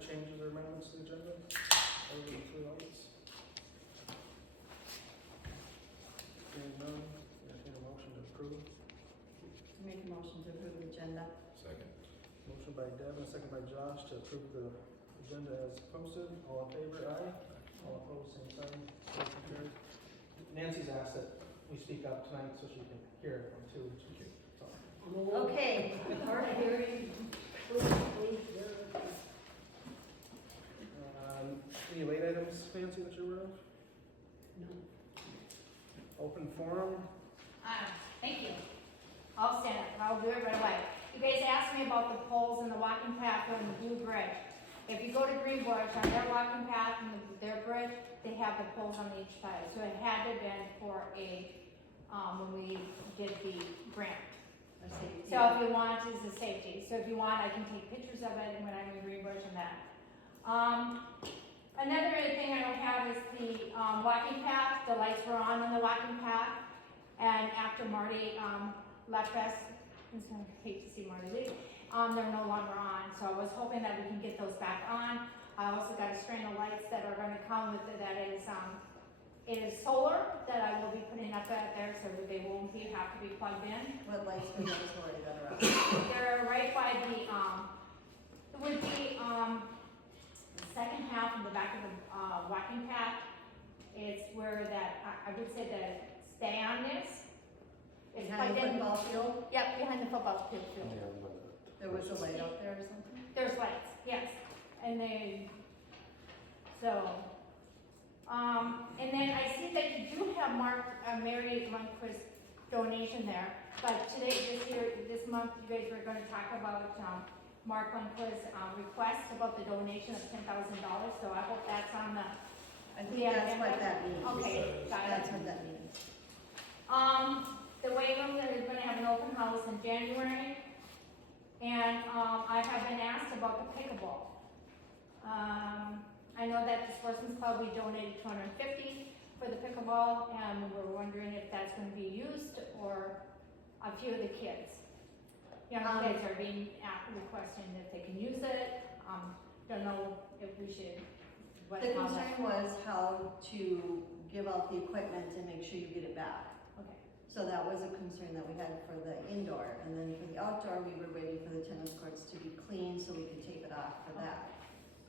changes or amendments to the agenda? Other than the three lights? Hearing none, entertain a motion to approve. Make a motion to approve the agenda. Second. Motion by Deb and a second by Josh to approve the agenda as posted. All in favor, aye. All opposed, same sign. Motion carried. Nancy's asked that we speak up tonight so she can hear everyone too. So, Okay, our hearing, any late items, Nancy, that you're aware of? no. Open forum? Thank you. I'll stand up, I'll do it right away. You guys asked me about the poles and the walking path on the Blue Bridge. If you go to Greenbush, on their walking path and their bridge, they have the poles on each side. So it had to been for a, when we did the grant. Our safety. So if you want, is the safety. So if you want, I can take pictures of it when I'm in Greenbush and that. Another thing I don't have is the walking path. The lights were on the walking path. And after Marty left us, I hate to see Marty leave, they're no longer on. So I was hoping that we can get those back on. I also got a string of lights that are going to come with it that is, it is solar that I will be putting up out there so that they won't have to be plugged in. What lights we got already that are up? They're right by the, with the, second half in the back of the, walking path. It's where that, I would say the stand is. It's Behind the plugged in. football field, Yep, behind the football field. there was a light out there or something? There's lights, yes, and they, so, and then I see that you do have Mary Lundquist donation there, but today, this month, you guys were gonna talk about, Mark Lundquist's, request about the donation of $10,000, so I hope that's on the, I think Yeah, that's what yeah. that means. okay, got it. That's what that means. The weight room is gonna have an open house in January, and, I have been asked about the pickleball. I know that the Sportsman's Club, we donated $250 for the pickleball, and we're wondering if that's gonna be used, or a few of the kids. Young kids are being requesting if they can use it, don't know if we should. The concern was how to give out the equipment and make sure you get it back. Okay, So that was a concern that we had for the indoor, and then for the outdoor, we were waiting for the tennis courts to be clean so we could tape it off for that.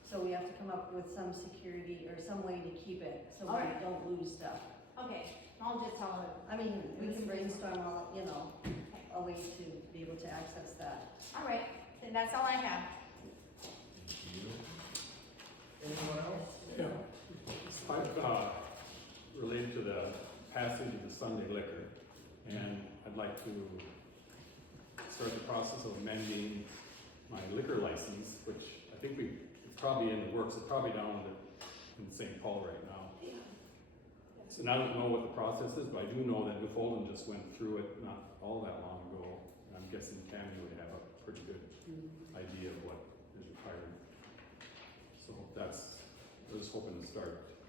So we have to come up with some security or some way to keep it, so we Alright. don't lose stuff. okay, I'll just tell her. I mean, we can brainstorm all, Okay. a way to be able to access that. All right, then that's all I have. Anyone else? Yeah. I've, related to the passage of the Sunday liquor, and I'd like to start the process of amending my liquor license, which I think it's probably in the works, it's probably down in St. Paul right now. And I don't know what the process is, but I do know that New Fulton just went through it not all that long ago, and I'm guessing Tammy would have a pretty good idea of what is required. So that's, I was hoping to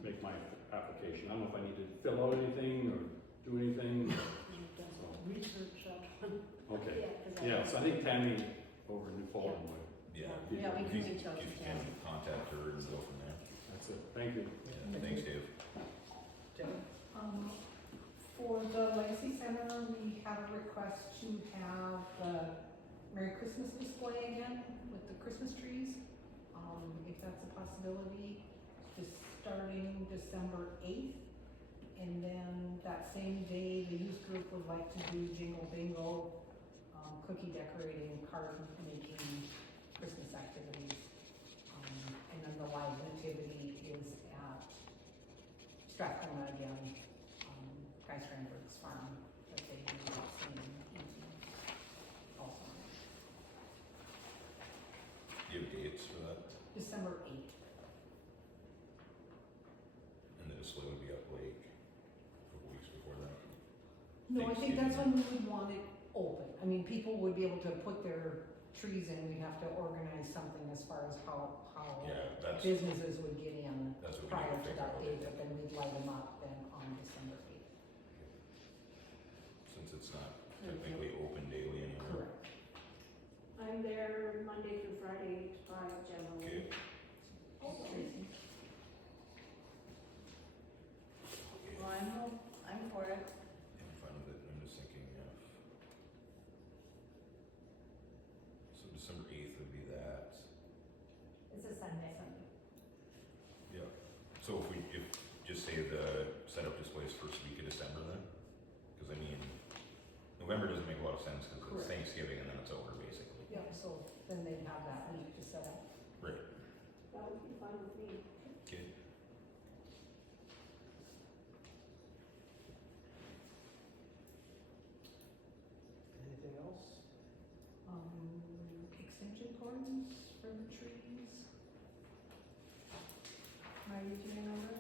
make my application. I don't know if I need to fill out anything or do anything. So, Research that one. okay, yeah, so I think Tammy over in New Fulton would. Yeah. Yeah, we can reach out to If you can Tammy. contact her and go from there. That's it, thank you. Yeah, thanks, Dave. Tammy? For the Legacy Center, we have a request to have the Merry Christmas display again with the Christmas trees. If that's a possibility, just starting December 8th. And then that same day, the youth group would like to do Jingle Bingo, cookie decorating, card making, Christmas activities. And then the live nativity is at Strathcona again, Guy Strandberg's farm, that they do that same evening also. Do you have dates for that? December 8th. And the display would be up late a couple weeks before that. No, I think that's when we would want it open. I mean, people would be able to put their trees in, we'd have to organize something as far as how Yeah, that's, businesses would get in that's what we prior need to to figure that out. date, but then we'd light them up then on December 8th. Since it's not technically open daily anymore. Correct. I'm there Monday through Friday, 8 to 5 generally. Okay, So just say the setup displays first week of December then? Cause I mean, November doesn't make a lot of sense, cause it's Correct. Thanksgiving and then it's over basically. Yeah, so then they'd have that week to set up. Right. That would be fine with me. Okay. Anything else? Extension cords for the trees. Marty, do you remember?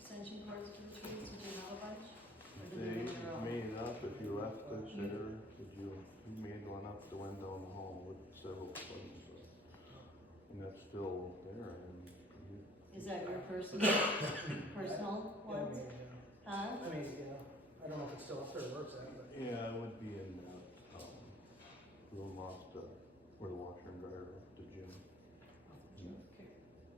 Extension cords for the trees, did you have a bunch? Or did They you make your own? made it up, if you left this there, you made one up the window in the hall with several plugs. And that's still there, and you, Is that your personal Yeah, ones? maybe, yeah. Huh? I mean, yeah, I don't know if it's still up there or where it's at, but. yeah, it would be in that, room off the, where the washer and dryer are, the gym. Okay.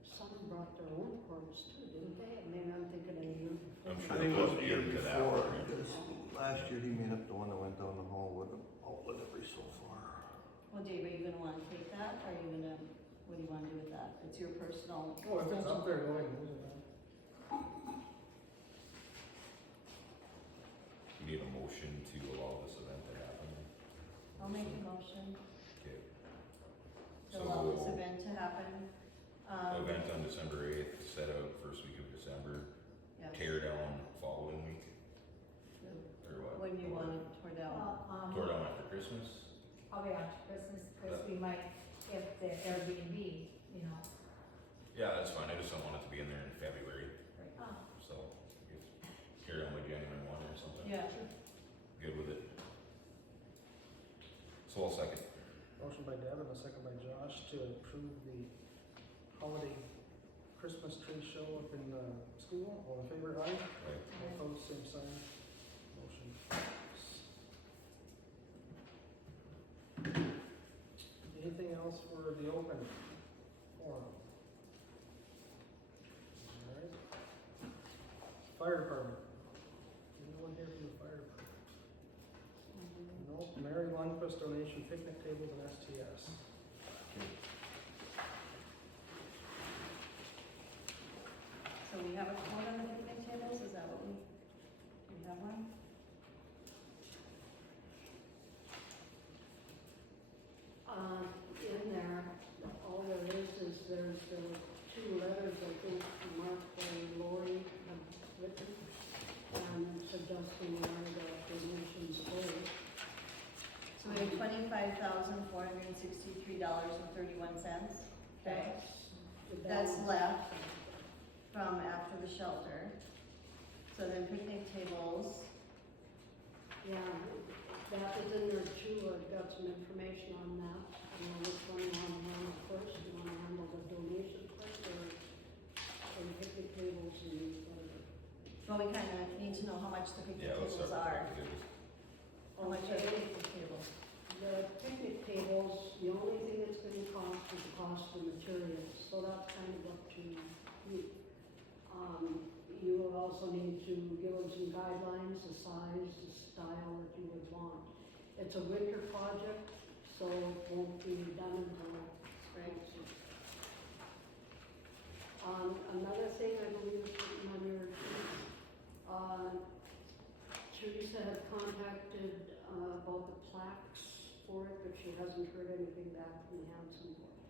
Some brought their own cords too, didn't they? Maybe I'm thinking of you. I'm I sure think it was close the year to that before, one. because last year he made up the one that went down the hall with an outlet every so far. Well, Dave, are you gonna wanna take that, or are you gonna, what do you wanna do with that? It's your personal. Oh, if it's up there, go ahead and use it, man. You need a motion to allow this event to happen. I'll make a motion Okay. to allow this So- event to happen. Event on December 8th, set out first week of December, Yes. tear down following week, or what? When you want it tore down. Tore down after Christmas? Probably after Christmas, because we might, if the Airbnb, you know. Yeah, that's fine, I just don't want it to be in there in February, Oh, so if tear down by January 1 or something. Yeah. Good with it. So I'll second. Motion by Deb and a second by Josh to approve the holiday Christmas tree show up in the school. All in favor, aye? Right. All opposed, same sign. Motion passes. Anything else for the open forum? Alright. Fire department. Anyone here from the fire department? Nope. Mary Lundquist donation picnic tables and STS. So we have a quote on the picnic tables, is that what we have one? In there, all there is there were two letters, I think, Mark and Lori have written, and suggesting where the donations go. So we have $25,463.31, okay? That's left from after the shelter. So then picnic tables, Yeah, that is in there too, I've got some information on that. I don't know which one you want to handle first, you want to handle the donation first, or picnic tables and whatever? well, we kinda need to know how much the picnic Yeah, let's tables start are. with the How much are the picnic tables? The picnic tables, the only thing that's gonna cost is the cost of materials, so that's kind of up to you. You will also need to give them some guidelines, the size, the style that you would want. It's a winter project, so it won't be done until spring. Another thing I believe is written on your, Teresa had contacted, about the plaques for it, but she hasn't heard anything back from the Hanson board.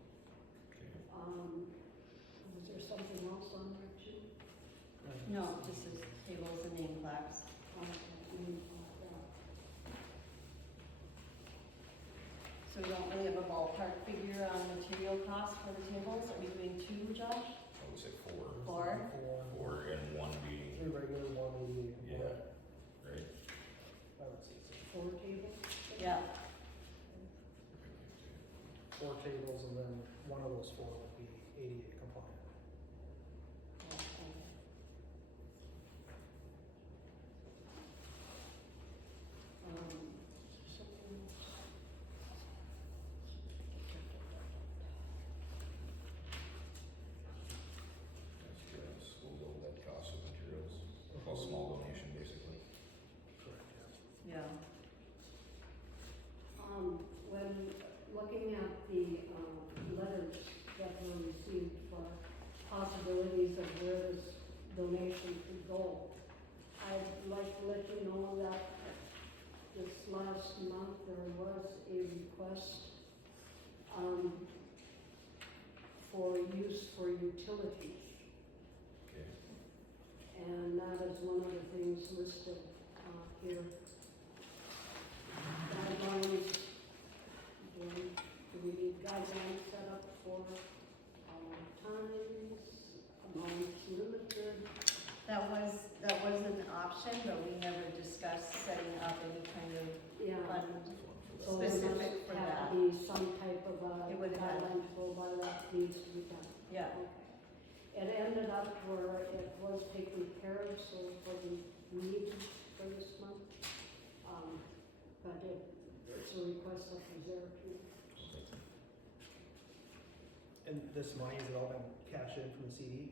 Okay. Was there something else on there too? No, just as tables and name plaques. So we don't really have a ballpark figure on material costs for the tables, are we doing two, Josh? I would say 4. Four? 4 and 1 being, Three regular, one medium. yeah, right? I would say so. 4 tables? Yeah, 4 tables and then one of those 4 would be ADA compliant. Something else. Yes, we'll go with that cost of materials, a small donation basically. Correct, yeah. yeah. When looking at the, letters that were received for possibilities of where this donation could go. I'd like to let you know that this last month there was a request, for use for utilities. Okay. And that is one of the things listed, here. Guidelines, do we need guidelines set up for, times, amounts limited? That was an option, but we never discussed setting up any kind of Yeah. fund. So there must Specific for have that. to be some type of a It would have. guideline to go by that needs to be done. Yeah, Okay. It ended up where it was taken care of, so it wasn't needed for this month. But it's a request that was there too. And this money, has it all been cashed in from the CD?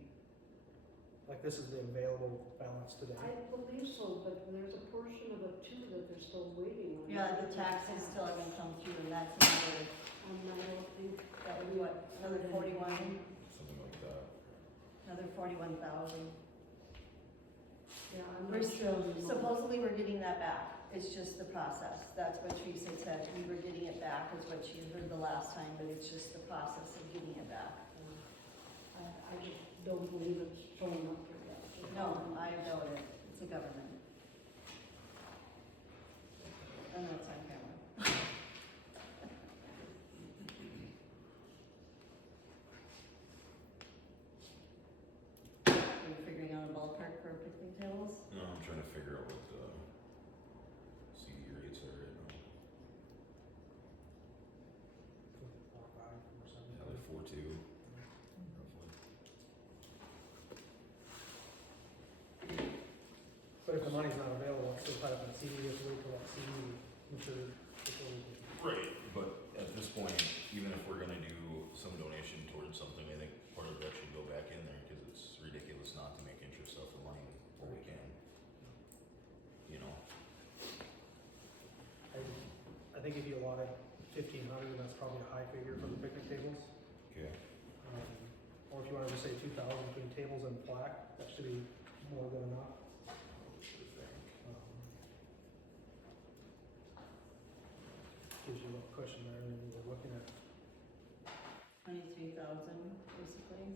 Like, this is the available balance today? I believe so, but there's a portion of it too that they're still waiting on. yeah, the taxes still haven't come through, and that's another, I don't think. that would be what, another 41, Something like that. another 41,000. Yeah, I'm We're not sure. still, supposedly we're getting that back, it's just the process, that's what Teresa said, we were getting it back, is what she heard the last time, but it's just the process of getting it back. I just don't believe it's showing up here yet. No, I doubt it, it's a government. And that's on camera. Are you figuring out a ballpark for picnic tables? No, I'm trying to figure out what the CD rates are right now. 4, 5, or something. Yeah, they're 4.2 roughly. But if the money's not available, it's still tied up in CD, we have to wait till that CD matures before we can. Right, but at this point, even if we're gonna do some donation towards something, I think part of that should go back in there, cause it's ridiculous not to make interest off the money where we can. You know, I think if you allotted 1,500, that's probably a high figure for the picnic tables. okay, Or if you wanted to say 2,000 between tables and plaque, that should be more than enough. sure thing. Gives you a little cushion there, and then you're looking at, 23,000, basically.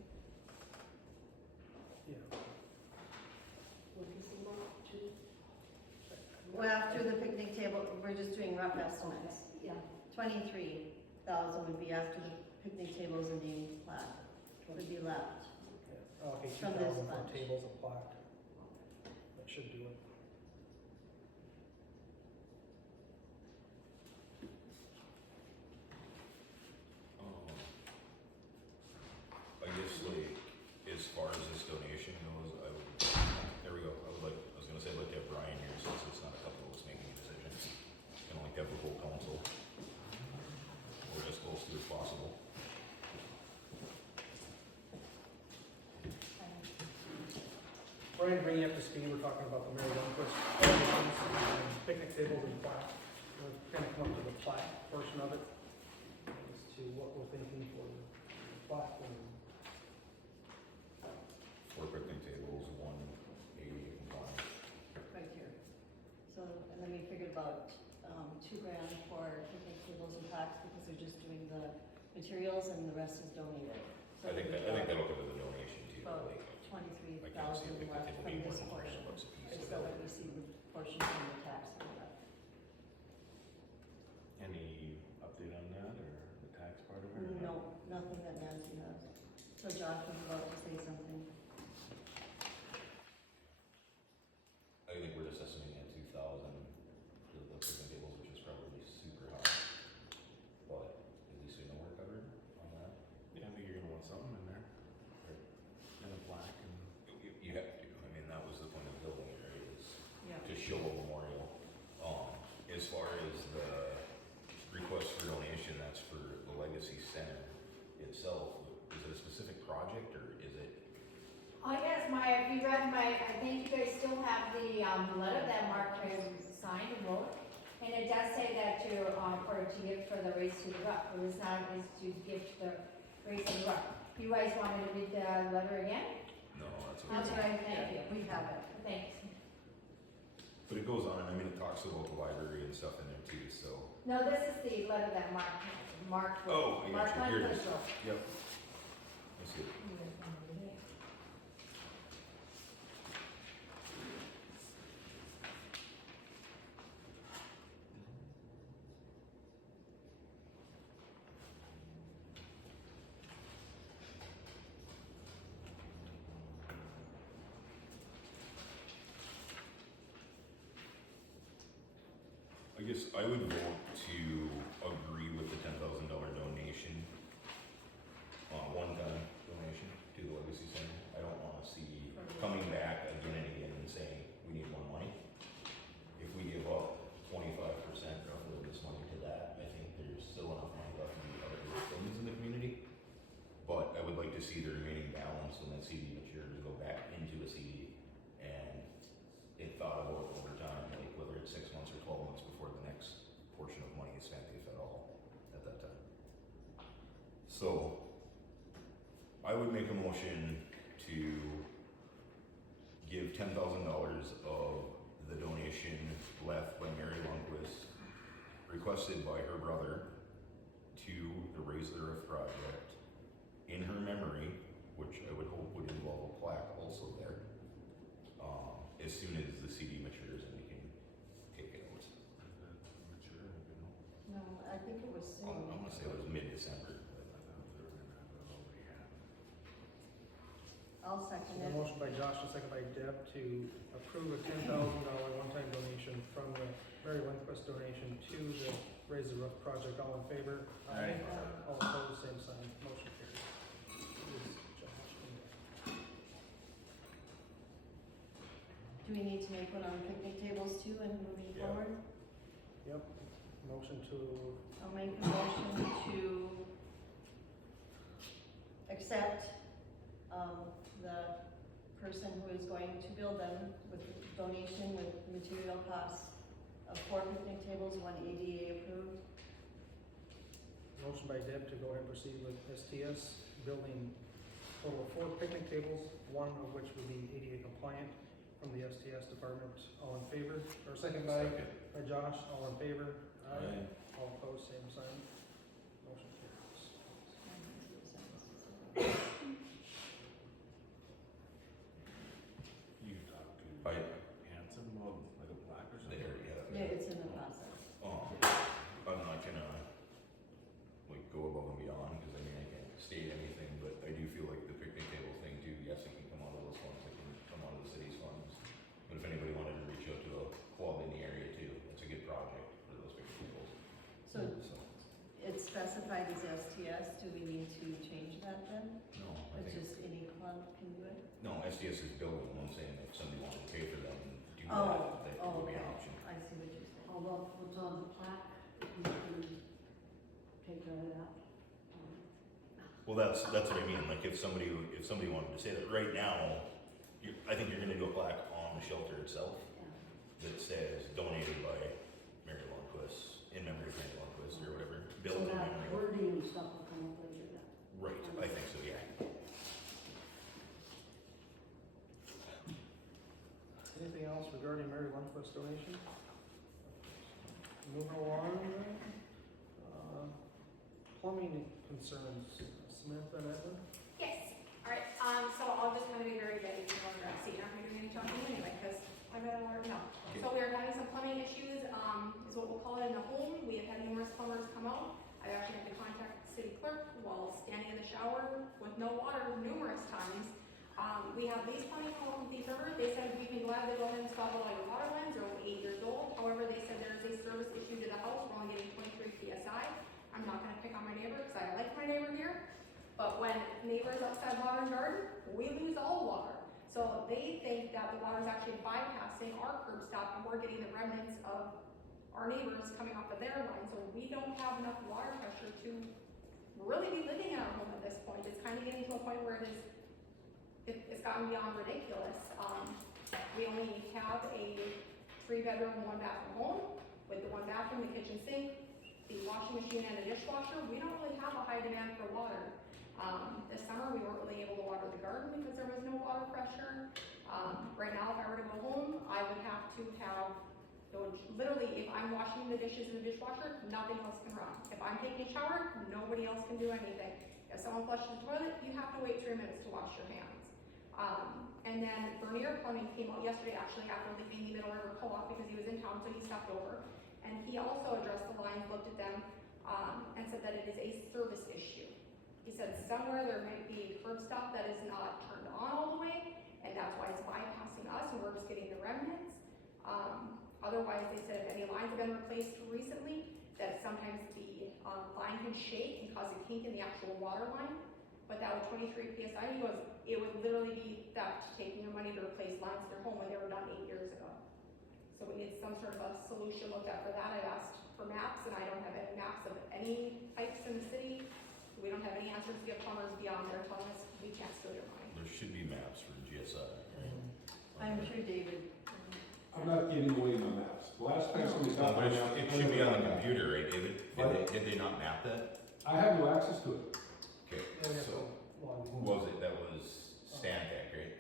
yeah. What is the amount to? Well, after the picnic table, we're just doing rough estimates. Yeah, 23,000 would be after the picnic tables and name plaque would be left. Allocate From this 2,000 for bunch. tables and plaque. That should do it. I guess like, as far as this donation goes, I would, there we go, I was gonna say I'd like to have Brian here, since it's not a couple of us making decisions. And like to have the whole council, or as close to as possible. Brian, to bring you up to speed, we're talking about the Mary Lundquist donations, picnic tables and plaque. We're gonna come up to the plaque portion of it, as to what we're thinking for the plaque. And 4 picnic tables, 180 compliant. Right here. So, and then we figured about, $2,000 for picnic tables and plaques because they're just doing the materials and the rest is donated. So I think we've got that'll cover the donation too, About like, I can't see 23,000 a picnic left table from being more this than portion. $300 a piece. Is that what we see the portion from the tax and that? Any update on that, or the tax part of it? No, nothing that Nancy has. So Josh was about to say something. I think we're just estimating at 2,000 for the picnic tables, which is probably super high. But at least we know we're covered on that. Yeah, I think you're gonna want something in there. And a plaque and. You have to, I mean, that was the point of building it, right, is Yeah. to show a memorial. As far as the request for donation, that's for the Legacy Center itself. Is it a specific project, or is it? Yes, if you read I think you guys still have the, letter that Mark has signed and wrote. And it does say that to give for the race to the rock, it was not, is to give the race to the rock. You guys want me to read the letter again? No, that's that's That's okay. right, Thank you. we have it. Thanks. But it goes on, I mean, it talks about the library and stuff in there too, so. No, this is the letter that Mark. Oh, I got you. Here it is. Lundquist wrote. Yep. I see it. I guess I would vote to agree with the $10,000 donation, one-time donation to the Legacy Center. I don't wanna see coming back again and again and saying, we need more money. If we give up 25% roughly of this money to that, I think there's still enough money left to do other things in the community. But I would like to see the remaining balance when that CD matures, go back into a CD and it thought about over time, like whether it's 6 months or 12 months before the next portion of money is spent, if at all, at that time. So, I would make a motion to give $10,000 of the donation left by Mary Lundquist, requested by her brother, to the Raise the Roof project, in her memory, which I would hope would involve a plaque also there, as soon as the CD matures and we can take it out. No, I think it was I'm soon. gonna say it was mid-December. I'll second So the it. motion by Josh, and second by Deb to approve a $10,000 one-time donation from the Mary Lundquist donation to the Raise the Roof project. All in favor? Aye. All opposed, same sign. Motion carries. Please, Josh and Deb. Do we need to make one on picnic tables too and moving Yeah. forward? Yep. Motion to, I'll make a motion to accept, the person who is going to build them with donation with material costs of 4 picnic tables, 1 ADA approved. motion by Deb to go ahead and proceed with STS, building total of 4 picnic tables, 1 of which would be ADA compliant from the STS department. All in favor? Or second by Josh, all in favor? Aye. All opposed, same sign. Motion carries. You can talk to I, Hanson about like a plaque or something. there, yeah. Yeah, it's in the process. I'm not gonna, like, go above and beyond, cause I mean, I can't state anything, but I do feel like the picnic table thing too, yes, it can come out of those funds, it can come out of the city's funds. But if anybody wanted to reach out to a club in the area too, it's a good project for those picnic tables, So so, it's specified as STS, do we need to change that then? no, I It's think, just any club can do it? no, SDS is building, I'm saying if somebody wanted to pay for them and do Oh, that oh, would be okay, an option. I see what you're saying. Although what's on the plaque, you can take care of that. Well, that's what I mean, like, if somebody wanted to say that, right now, I think you're gonna do a plaque on the shelter itself Yeah. that says donated by Mary Lundquist, in memory of Mary Lundquist, or whatever, built So in that memory. wording and stuff will come up later then. Right, I think so, yeah. Anything else regarding Mary Lundquist donation? Moving along, plumbing concerns, Samantha and Edwin? Yes, alright, so I'll just kind of be very vague, because I'm not seeing, I'm not doing any talking anyway, because I've got a lot to know. So we're having some plumbing issues, is what we'll call it in the home, we have had numerous plumbers come out. I actually had to contact the city clerk while standing in the shower with no water numerous times. We have these plumbing come from Thief River, they said we can gladly go ahead and install all your water lines, they're only 8 years old. However, they said there's a service issue to the house, we're only getting 23 PSI. I'm not gonna pick on my neighbor, because I like my neighbor here. But when neighbors outside water and garden, we lose all water. So they think that the water's actually bypassing our curb stop, and we're getting the remnants of our neighbors coming off of their line. So we don't have enough water pressure to really be living in our home at this point. It's kind of getting to a point where it's gotten beyond ridiculous. We only have a 3-bedroom, 1-bathroom home with the 1 bathroom, the kitchen sink, the washing machine and a dishwasher. We don't really have a high demand for water. This summer we weren't really able to water the garden because there was no water water pressure. Right now, if I were to go home, I would have to have, literally, if I'm washing the dishes in the dishwasher, nothing else can run. If I'm taking a shower, nobody else can do anything. If someone flushes the toilet, you have to wait 3 minutes to wash your hands. And then Bernier Plumbing came out yesterday, actually, after leaving the Middle River Co-op, because he was in town, so he stopped over. And he also addressed the lines, looked at them, and said that it is a service issue. He said somewhere there might be curb stop that is not turned on all the way, and that's why it's bypassing us, and we're just getting the remnants. Otherwise, they said if any lines have been replaced recently, that sometimes the line can shake and cause a kink in the actual water line. But that with 23 PSI, he goes, it would literally be theft, taking your money to replace lines in their home when they were done 8 years ago. So we need some sort of a solution looked at for that. I've asked for maps, and I don't have any maps of any pipes in the city. We don't have any answers to give plumbers beyond their telling us we can't steal your money. There should be maps for GSI, right? I'm sure David. I'm not giving away my maps. The last time somebody No, got but my map. it should be on the computer, right, David? Did they not map that? I have no access to it. Okay, Yeah, we have so, to log in. who was it? That was Stantec, right?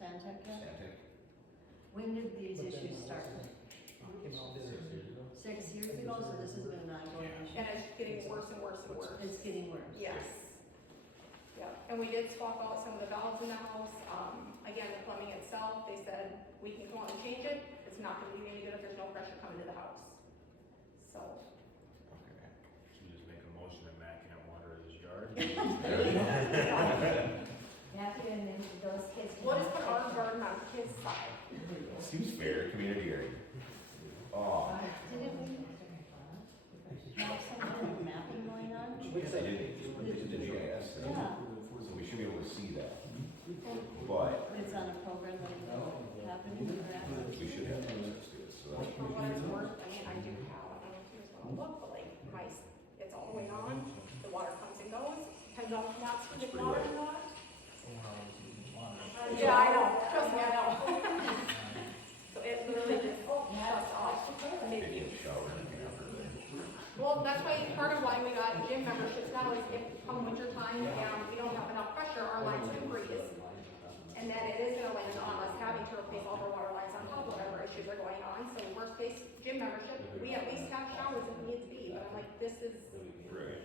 Santec, yeah? Stantec? When did these But then issues it start? Came out this year. 6 years ago, so this has been an ongoing issue. And it's getting worse and worse and worse. It's getting worse. Yes. Yeah, and we did swap out some of the valves in the house. Again, the plumbing itself, they said, we can go out and change it. It's not gonna be any good if there's no pressure coming to the house. So. Okay. Should we just make a motion that Matt can't water his yard? Matthew and then those kids. We'll just put our garden on his side. Seems fair, community area. Oh, Didn't we have some kind of mapping going on? What's they that? did the GIS, right? Yeah. So we should be able to see that. But It's on a program that happened. we should have access to it, so that's. For what it's worth, I mean, I do have, I don't know if you guys wanna look, but like, it's all the way on, the water comes and goes, depends on if that's for the pretty water light. or not. Yeah, I know, trust me, I know. So it literally just shuts off They mid-use. need a shower and after that. Well, that's why, part of why we got gym memberships now is if come winter time and we don't have enough pressure, our lines can freeze. And then it is gonna land on us having to replace all of our water lines on top of whatever issues are going on. So worst case, gym membership, we at least have showers if needs be, but I'm like, this is Right.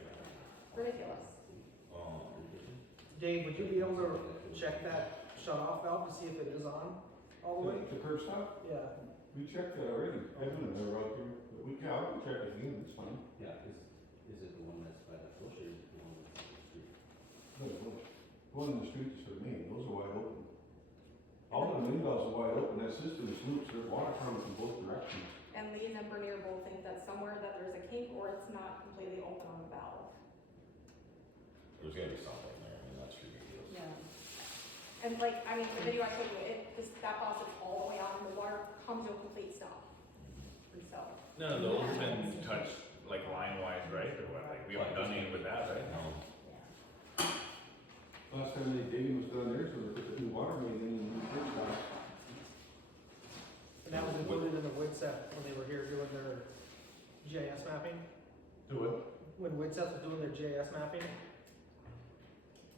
ridiculous. Dave, would you be able to check that shut-off valve to see if it is on all the way? The curb stop, Yeah. we checked that already. Evan and they were out there, but we can, I'll check it again, it's fine. Yeah, is it the one that's by the bush or is it the one that's on the street? No, the one in the street is for me, those are wide open. All the windows are wide open, that system is loose, there's water coming from both directions. And Lee and Bernier both think that somewhere that there's a kink or it's not completely open on the valve. There's gotta be something there, I mean, that's ridiculous. Yeah. And like, I mean, the video I showed you, that faucet's all the way on and the water comes to a complete stop. And so, None of those have been touched, like line wise, right, or what, like, we haven't done anything with that, right? No. Last time they digging was down there, so they put the new water main in and the new curb stop. And that was included in the WITSEF when they were here doing their GIS mapping? Do it. When WITSEF was doing their GIS mapping,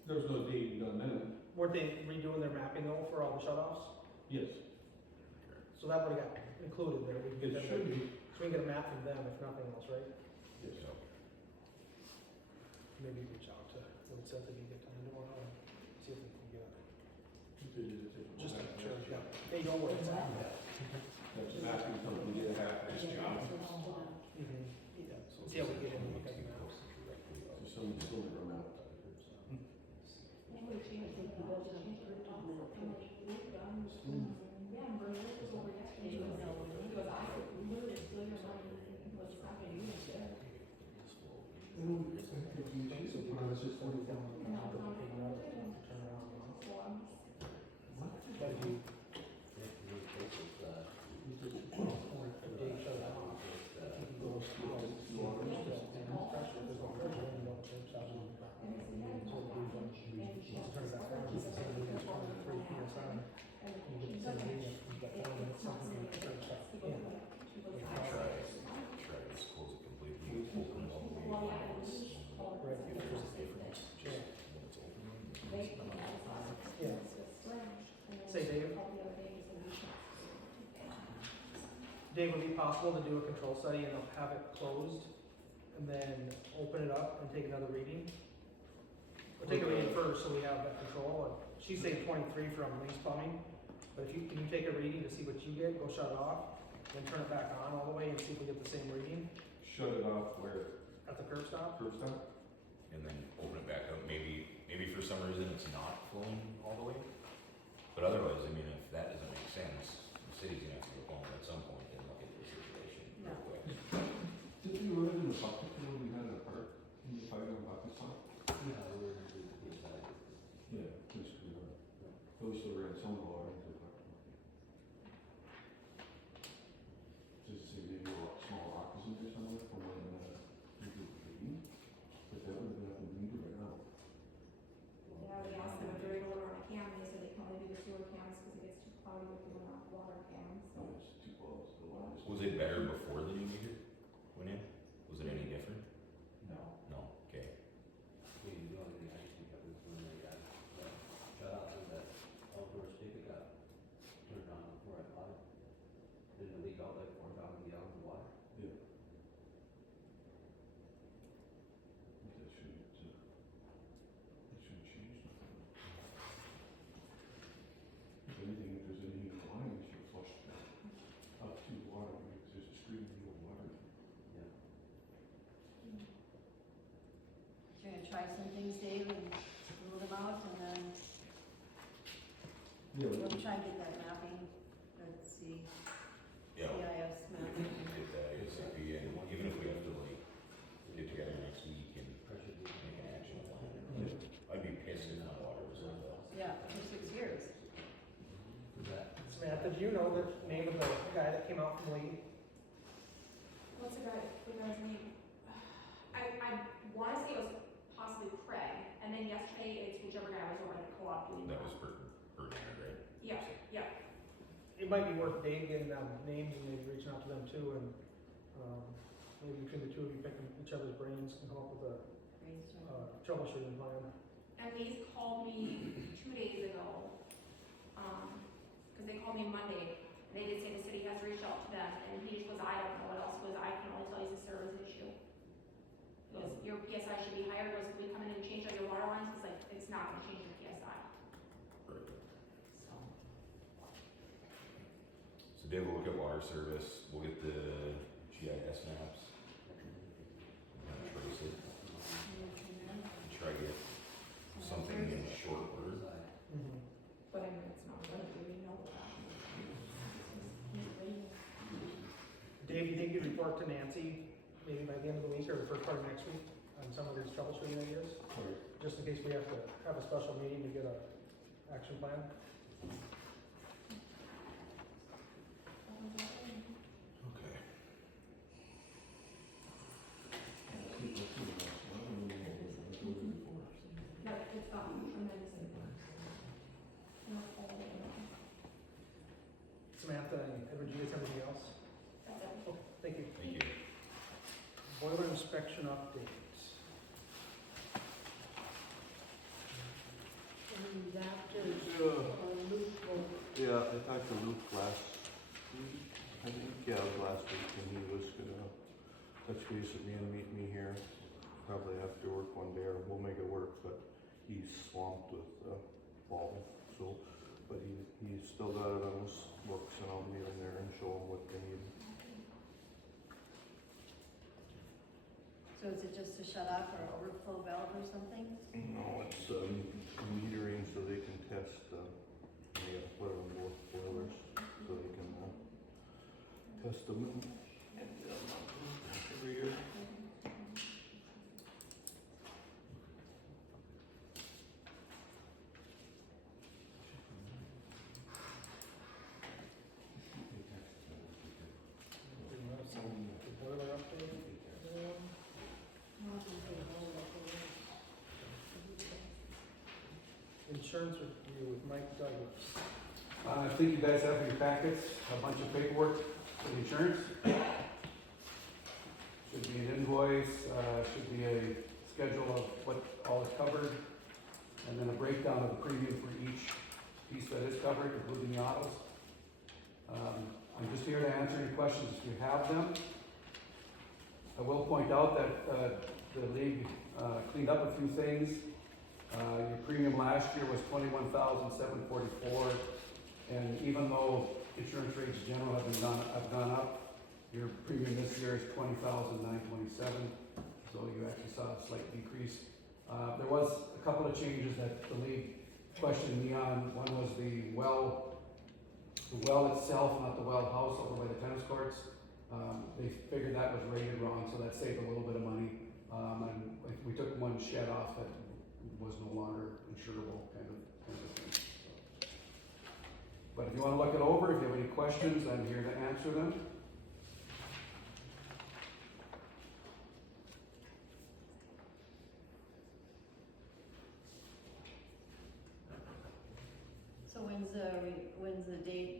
There was no digging done then. weren't they redoing their mapping though for all the shut-offs? Yes. So that would've got included there. We can It get should them, be. so we can get a map from them if nothing else, right? Yes. Maybe reach out to WITSEF if you get time tomorrow and see if we can get it. Just to make sure, yeah, they know where it's at. That's a mapping company, did a half-ass job. Mm-hmm. Yeah, so see how we get in and look at the maps. So someone still never run out. Gotta be, Yeah, 'cause it's, if they shut it off. Dave, would it be possible to do a control study and have it closed and then open it up and take another reading? We'll take a reading first so we have that control. And she's saying 23 from Lee's Plumbing, but if you, can you take a reading to see what you get, go shut it off, then turn it back on all the way and see if we get the same reading Shut it off where? at the curb stop? Curb stop? And then open it back up, maybe for some reason it's not flowing all the way. But otherwise, I mean, if that doesn't make sense, the city's gonna have to go home at some point and look at the situation real quick. Didn't we run it in the bucket when we had it apart? In the 5 gallon bucket stop? Yeah, we're gonna do the PSI. Yeah, basically, at least we ran some water into the bucket. Just to see maybe a small rock is in there somewhere from when we did the reading, but that would have been nothing we do right now. Yeah, we asked them if they're able to run a cam, they said they can only do the sewer cams because it gets too cloudy with the water cams. No, it's too close, the line is. Was it better before the new meter went in? Was it any different? No. No, okay. The only thing I can think of is when they got, shut off of that outdoor spigot got turned on before I bought it. Didn't it leak out like 4,000 gallons of water? Yeah. That shouldn't change nothing. If anything, if there's any in the line, we should flush it out to the water, because there's a stream of water. Yeah. You're gonna try some things, Dave, and rule them out, and then Yeah, we'll try and get that mapping, let's see, Yeah, CIS mapping. get that ASAP, and even if we have to like get together next week and Pressure make gauge. an action plan. I'd be pissed if my water was like that. Yeah, for 6 years. Is that? Samantha, do you know the name of the guy that came out from Lee? What's the guy's name? I wanna say it was possibly Craig, and then yesterday it's whichever guy was over at the co-op doing That that. was Bernard, right? Yeah, yeah. It might be worth Dave getting them names and maybe reaching out to them too, and, maybe between the two of you picking each other's brains and come up with a, troubleshooting plan. And these called me 2 days ago, cause they called me Monday, and they did say the city has reached out to them, and he just goes, I don't know what else, goes, I can only tell you it's a service issue. He goes, your PSI should be higher, goes, we come in and change all your water lines, it's like, it's not gonna change your PSI, Right. so. So Dave will look at water service, we'll get the GIS maps, and trace it, and try to get something in short order. But I mean, it's not gonna be, we know that. Dave, you think you'd report to Nancy, maybe by the end of the week or the first part of next week, on some of these troubleshooting ideas? Sorry. Just in case we have to have a special meeting to get a action plan? Okay. No, it's tremendously. Not all of it. Samantha and Edward, do you guys have anything else? That's it. Oh, thank you. Thank you. Boiler inspection update. And after, Luke will Yeah, I talked to Luke last week, I think, yeah, it was last week, and he was gonna touch base with me and meet me here. Probably after work one day, or we'll make it work, but he's swamped with, fall, so, but he's still got it on his books, and I'll meet him there and show him what they need. So is it just to shut off or overflow valve or something? No, it's, metering so they can test, they gotta put it on both boilers, so they can, test them and, every year. Boiler update. Insurance review with Mike Douglas. I think you guys have in your packets a bunch of paperwork for the insurance. Should be an invoice, should be a schedule of what all is covered, and then a breakdown of the premium for each piece that is covered, including the autos. I'm just here to answer any questions if you have them. I will point out that the league cleaned up a few things. Your premium last year was $21,744, and even though insurance rates in general have gone up, your premium this year is $20,927. So you actually saw a slight decrease. There was a couple of changes that the league questioned me on. One was the well itself, not the well house over by the tennis courts. They figured that was rated wrong, so that saved a little bit of money. And we took one shed off that was no longer insurable, kind of thing. So. But if you want to look it over, if you have any questions, I'm here to answer them. So when's the date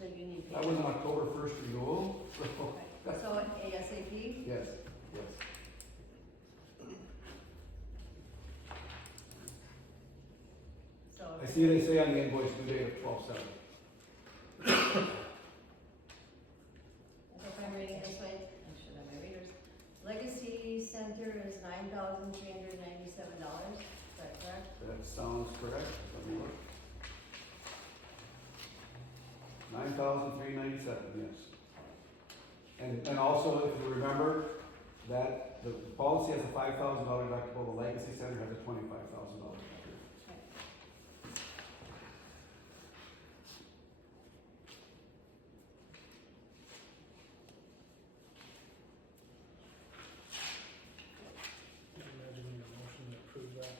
that you need? That was an October 1st renewal, so. Okay. So ASAP? Yes, yes. So. I see they say on the invoice due date of 12/7. If I'm reading this way, I should have my readers. Legacy Center is $9,397, is that correct? That sounds correct. Let me look. 9,397, yes. And also, if you remember, that the policy has a $5,000 deductible, the Legacy Center has a $25,000 deductible. I imagine you need a motion to approve that.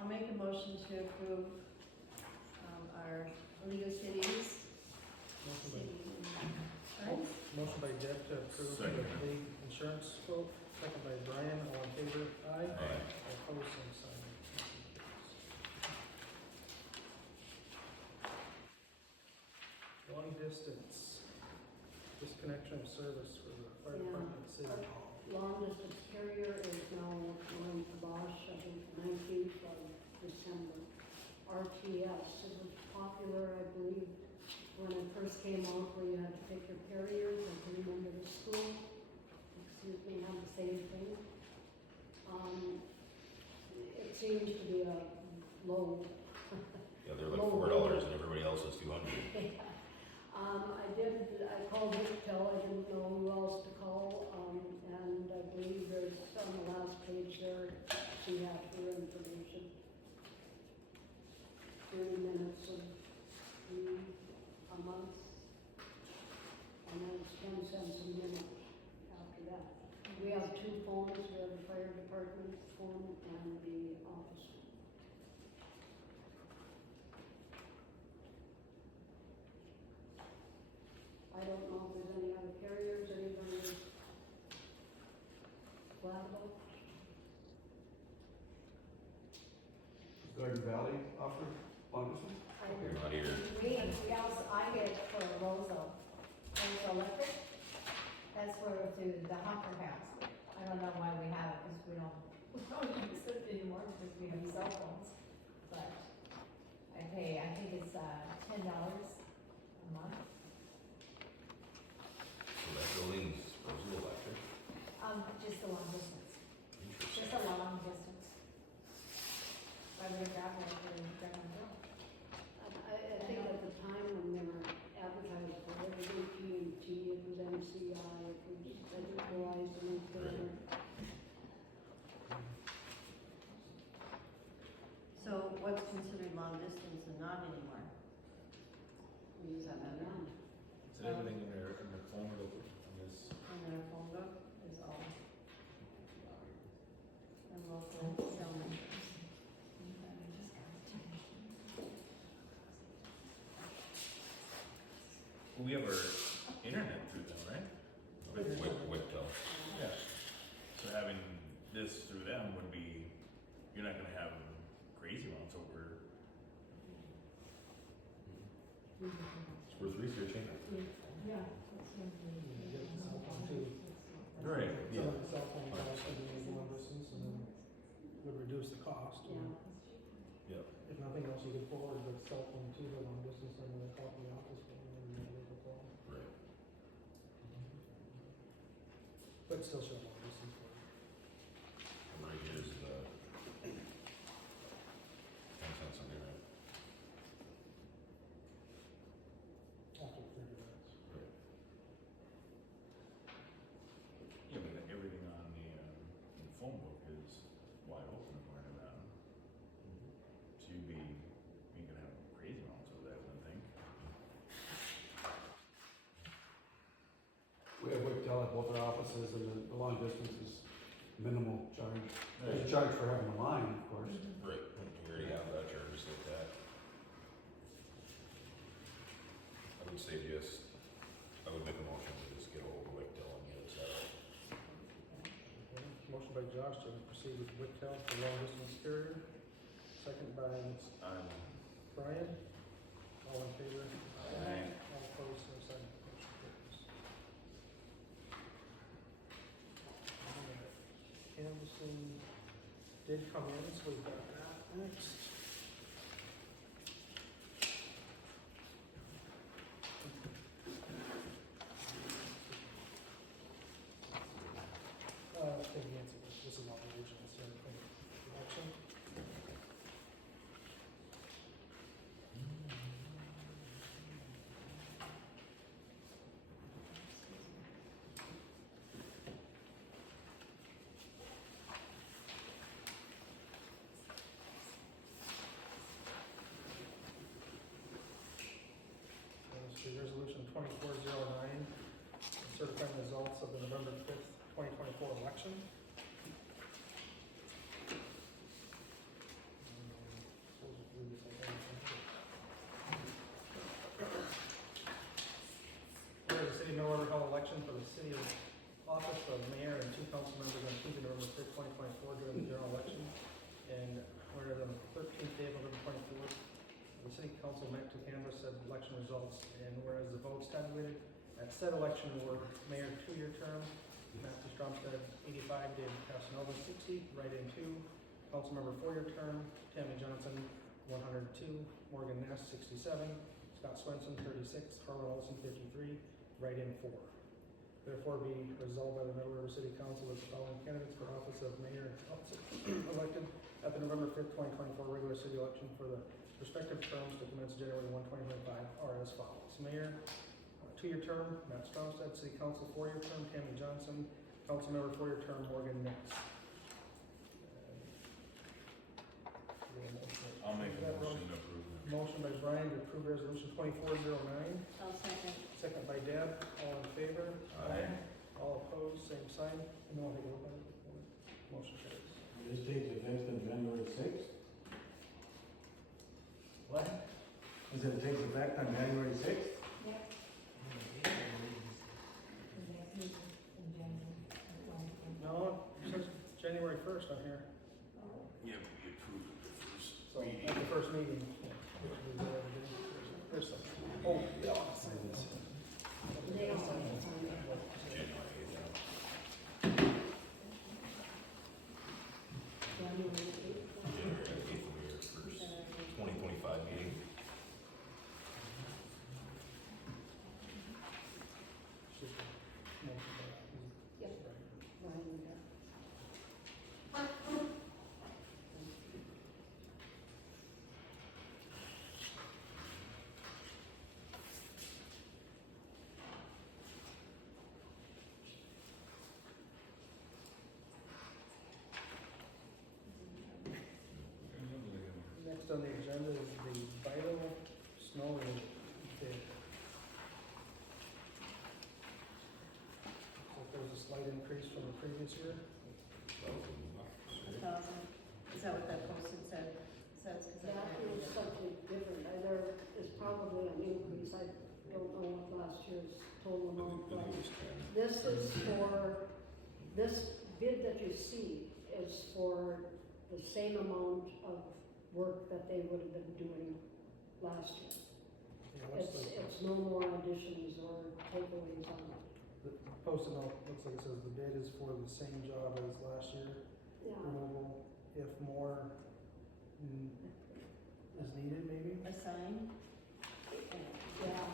I'll make a motion to approve, our League of Cities, Motion by- city insurance. Motion by Deb to approve the Second. league insurance quote, second by Brian, all in favor, aye? Aye. All opposed, same sign. Long distance, disconnection of service for the fire Yeah. department, city hall. Long distance carrier is now going to Bosch, I think, 19th of December. RTS, it was popular, I believe, when it first came out, where you had to pick your carriers, I can remember the school, excuse me, had the same thing. It seems to be a low. Yeah, they're like Low $4 and everybody else is 200. I called Victel, I didn't know who else to call, and I believe there's on the last page there, she had her information. 30 minutes of free a month, and then it's 10 cents a minute after that. We have two phones, we have the fire department phone and the office. I don't know if there's any other carriers, anybody is flammable. Garden Valley offer long distance? You're not here. I get it for Rosa Electric. That's where through the Humper House. I don't know why we have it, because we don't use it anymore, because we have cell phones. But I pay, I think it's, $10 a month. So that building's Rosa Electric. Just a long distance, Interesting. just a long distance. I would have gotten it for German Bill. I think at the time when they were advertising for it, it was AT&T, it was MCI, it was Verizon, and Turner. So what's considered long distance and not anymore? We use that better. Is everything in their phone or on this? And their phone book is all. And local cell numbers. We have our internet through them, right? Whiptail. Yeah. So having this through them would be, you're not gonna have crazy amounts over. It's worth researching. Yeah. You get the cell phone too. Right. So the cell phone cost would be long distance and then would reduce the cost. Yeah. Yep. If nothing else, you can forward the cell phone to the long distance and then call the office phone and then make a call. Right. But still show long distance for you. Right here's the 10 cents Sunday, right? After 30 minutes. Right. Yeah, but everything on the phone book is wide open according to them. So you can have crazy amounts of that, I wouldn't think. We have Wickdell at both our offices, and the long distance is minimal charge. There's a charge for having a line, of course. Right, we already have that, charges like that. I would say I would make a motion to just get a hold of Wickdell and get it set up. Okay. Motion by Josh to proceed with Wickdell for long distance carrier. Second by Brian. All in favor? Aye. All opposed, same sign. Motion carries. Alright. Canvassing did come in, so we've got that next. Okay, Nancy, this is all the original, so election. Resolution 2409, certifying results of the November 5th, 2024 election. Whereas the city of Mill River held election for the city of office of mayor and 2 council members on Tuesday, November 5th, 2024 during the general election. And whereas on the 13th day of November 24th, the city council met to canvass said election results, and whereas the votes tabulated at said election were mayor 2-year term, Matthew Stromstad 85, David Casanova 60, write-in 2, council member 4-year term, Tammy Johnson 102, Morgan Ness 67, Scott Swenson 36, Harlan Olson 53, write-in 4. Therefore be resolved by the Middle River City Council that the following candidates for office of mayor elected at the November 5th, 2024 regular city election for the respective terms to commence January 1, 2025 are as follows. Mayor, 2-year term, Matt Stromstad. City Council, 4-year term, Tammy Johnson. Council member, 4-year term, Morgan Ness. I'll make a motion to approve. Motion by Brian to approve resolution 2409. I'll second. Second by Deb. All in favor? Aye. All opposed, same sign. And no one take a vote on it? Motion carries. This takes effect on January 6th? What? Is it takes effect on January 6th? Yep. No, it says January 1st on here. Yeah, but we approved it the first So, reading. at the first meeting. There's some. Oh, yeah. They don't have to sign it. January 8th. January 8th. January 8th will be your first 2025 meeting. Yep. Brian, we got. Next on the agenda is the vital snow bid. So there's a slight increase from the previous year. 1,000. Is that what that posted said? Says, cause That is something different. There is probably an increase. I don't know what last year's total amount was. This is for, this bid that you see is for the same amount of work that they would have been doing last year. Yeah, looks like It's no more additions or takeaways on it. the posted note looks like it says the bid is for the same job as last year. Yeah, Removal, if more, sign? Yeah,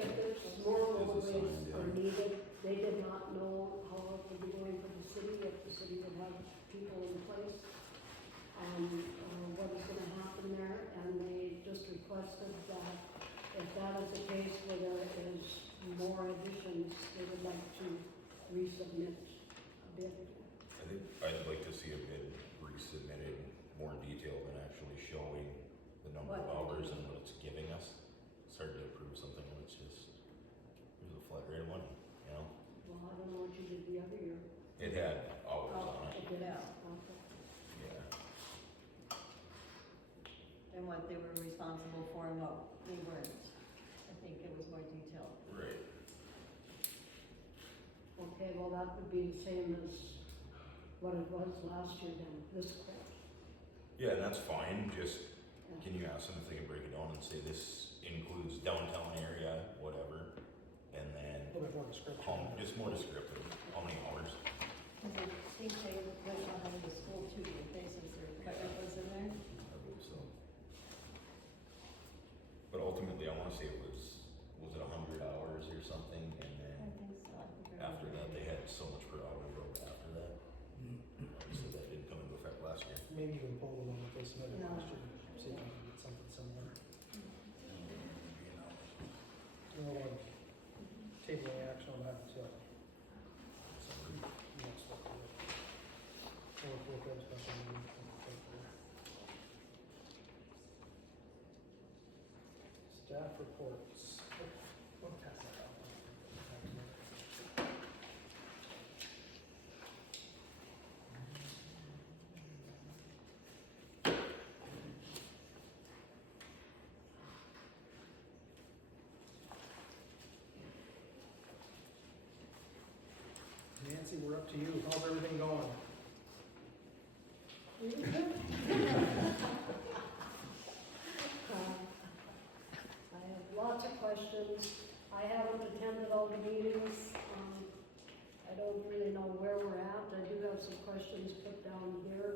if there's more There's a roadways sign, yeah. are needed, they did not know how it would be going for the city, if the city would have people in place, what is gonna happen there, and they just requested that if that is the case where there is more additions, they would like to resubmit a bid. I think I'd like to see a bid resubmitted more in detail than actually showing the number of What? hours and what it's giving us. It's hard to approve something when it's just, there's a flat rate of money, you know? Well, I don't know what you did the other year. It had hours on it, It did, Yeah. okay. yeah. And what they were responsible for and what they weren't. I think it was more detailed. Right. Okay, well, that would be the same as what it was last year then, this quote. Yeah, and that's fine, just, can you ask them if they can break it down and say this includes downtown area, whatever, and then, A little bit more description. just more descriptive, how many hours? Because I think they went behind the school too, didn't they, since their equipment was in there? I believe so. But ultimately, I wanna say it was it 100 hours or something, and then I think so. I think I after remember. that, they had so much per hour billed after that. Obviously, that didn't come into effect last year. Maybe even pull the one that they submitted No. last year, see if we can get something similar. We'll table the action on that until. Next week. Or if we'll go to special meeting. Staff reports. We'll pass that out. Nancy, we're up to you. How's everything going? I have lots of questions. I haven't attended all the meetings. I don't really know where we're at. I do have some questions put down here.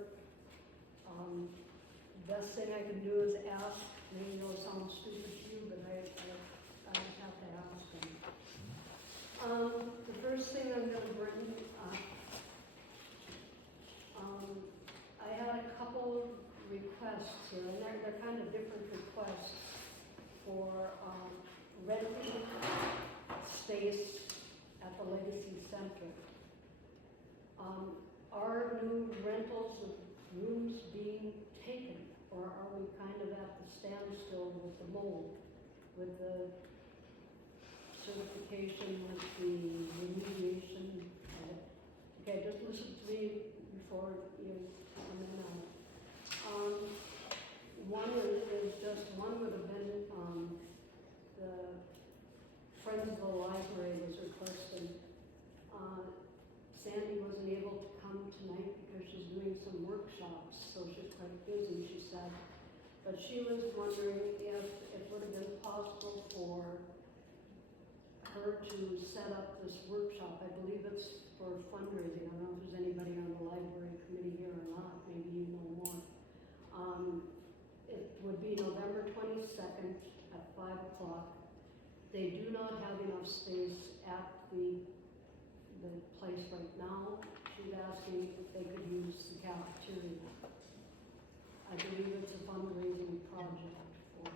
Best thing I can do is ask. Maybe it'll sound stupid to you, but I just have to ask them. The first thing I'm gonna bring up, I had a couple requests here, and they're kind of different requests for, renting space at the Legacy Center. Are new rentals of rooms being taken, or are we kind of at the standstill with the mold, with the certification, with the remediation of it? Okay, just listen to me before you come in on it. One would have been, the Friends of the Library was requesting. Sandy wasn't able to come tonight because she's doing some workshops, so she's quite busy, she said. But she was wondering if it would have been possible for her to set up this workshop. I believe it's for fundraising. I don't know if there's anybody on the library committee here or not, maybe you know more. It would be November 22nd at 5 o'clock. They do not have enough space at the place right now. She's asking if they could use the cafeteria. I believe it's a fundraising project for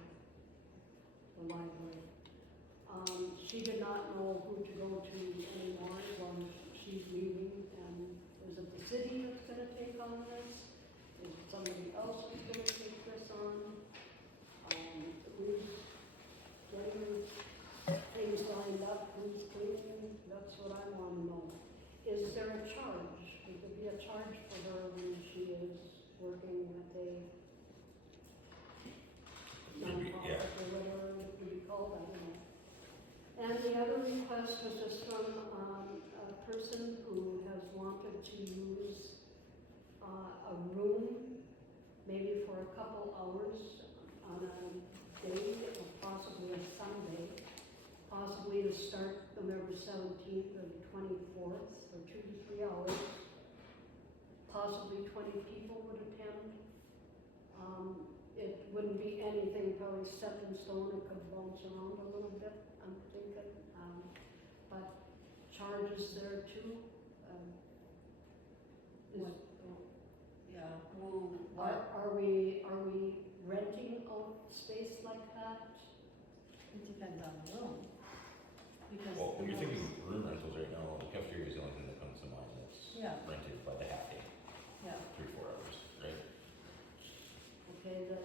the library. She did not know who to go to anymore when she's leaving, and is it the city that's gonna take on this? Is it somebody else who's gonna take this on? Who's getting things lined up, who's cleaning? That's what I wanna know. Is there a charge? Would there be a charge for her when she is working at a Maybe, nonprofit yeah. or whatever it would be called, I don't know. And the other request was just from a person who has wanted to use a room, maybe for a couple hours on a day, or possibly a Sunday, possibly to start November 17th or the 24th, for 2 to 3 hours. Possibly 20 people would attend. it wouldn't be anything probably set in stone, it could bounce around a little bit, I'm thinking, but charges there too, is, Yeah, well, are we renting out space like that? it depends on the room. Because. Well, when the you're thinking rooms- room rentals right now, the cafeteria is the only thing that comes to mind that's Yeah, rented by the half day, yeah. 3-4 hours, right? Okay, the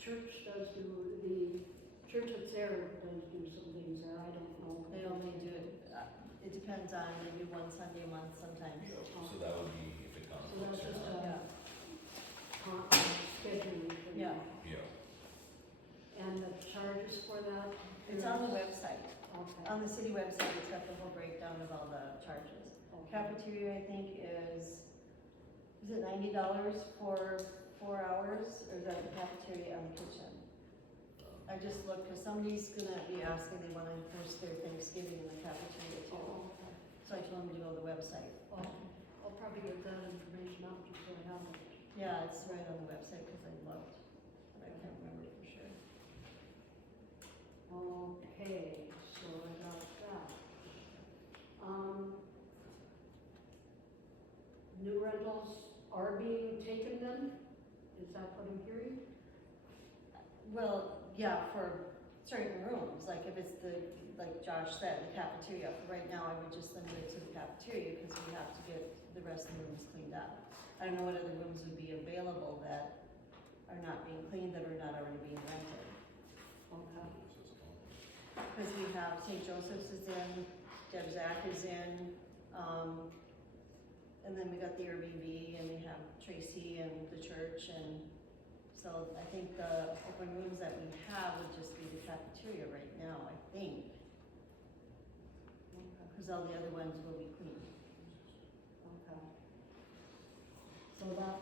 church does do, the church that's there does do some things there, I don't know. They only do it, it depends on, they do one Sunday a month sometimes. So that would be if it So that's conflicts or just not. Yeah, scheduling for you. Yeah. Yeah. And the charges for that? it's on the website. Okay. On the city website, it's got the whole breakdown of all the charges. Okay. Cafeteria, I think, is it $90 for 4 hours, or is that the cafeteria and the kitchen? I just looked, cause somebody's gonna be asking, they wanna host their Thanksgiving in the cafeteria too. Oh, okay. So I told them to go to the website. Well, I'll probably get that information out just so I have it. Yeah, it's right on the website, cause I looked, but I can't remember for sure. Okay, so I got that. New rentals are being taken then? Is that what I'm hearing? Well, yeah, for certain rooms, like if it's like Josh said, the cafeteria, for right now, I would just limit it to the cafeteria, because we have to get the rest of the rooms cleaned up. I don't know what other rooms would be available that are not being cleaned, that are not already being rented. Okay. Because we have St. Joseph's is in, Deb Zach is in, and then we got the Airbnb, and we have Tracy and the church, and so I think the open rooms that we have would just be the cafeteria right now, I think. Because all the other ones will be clean. Okay. So that,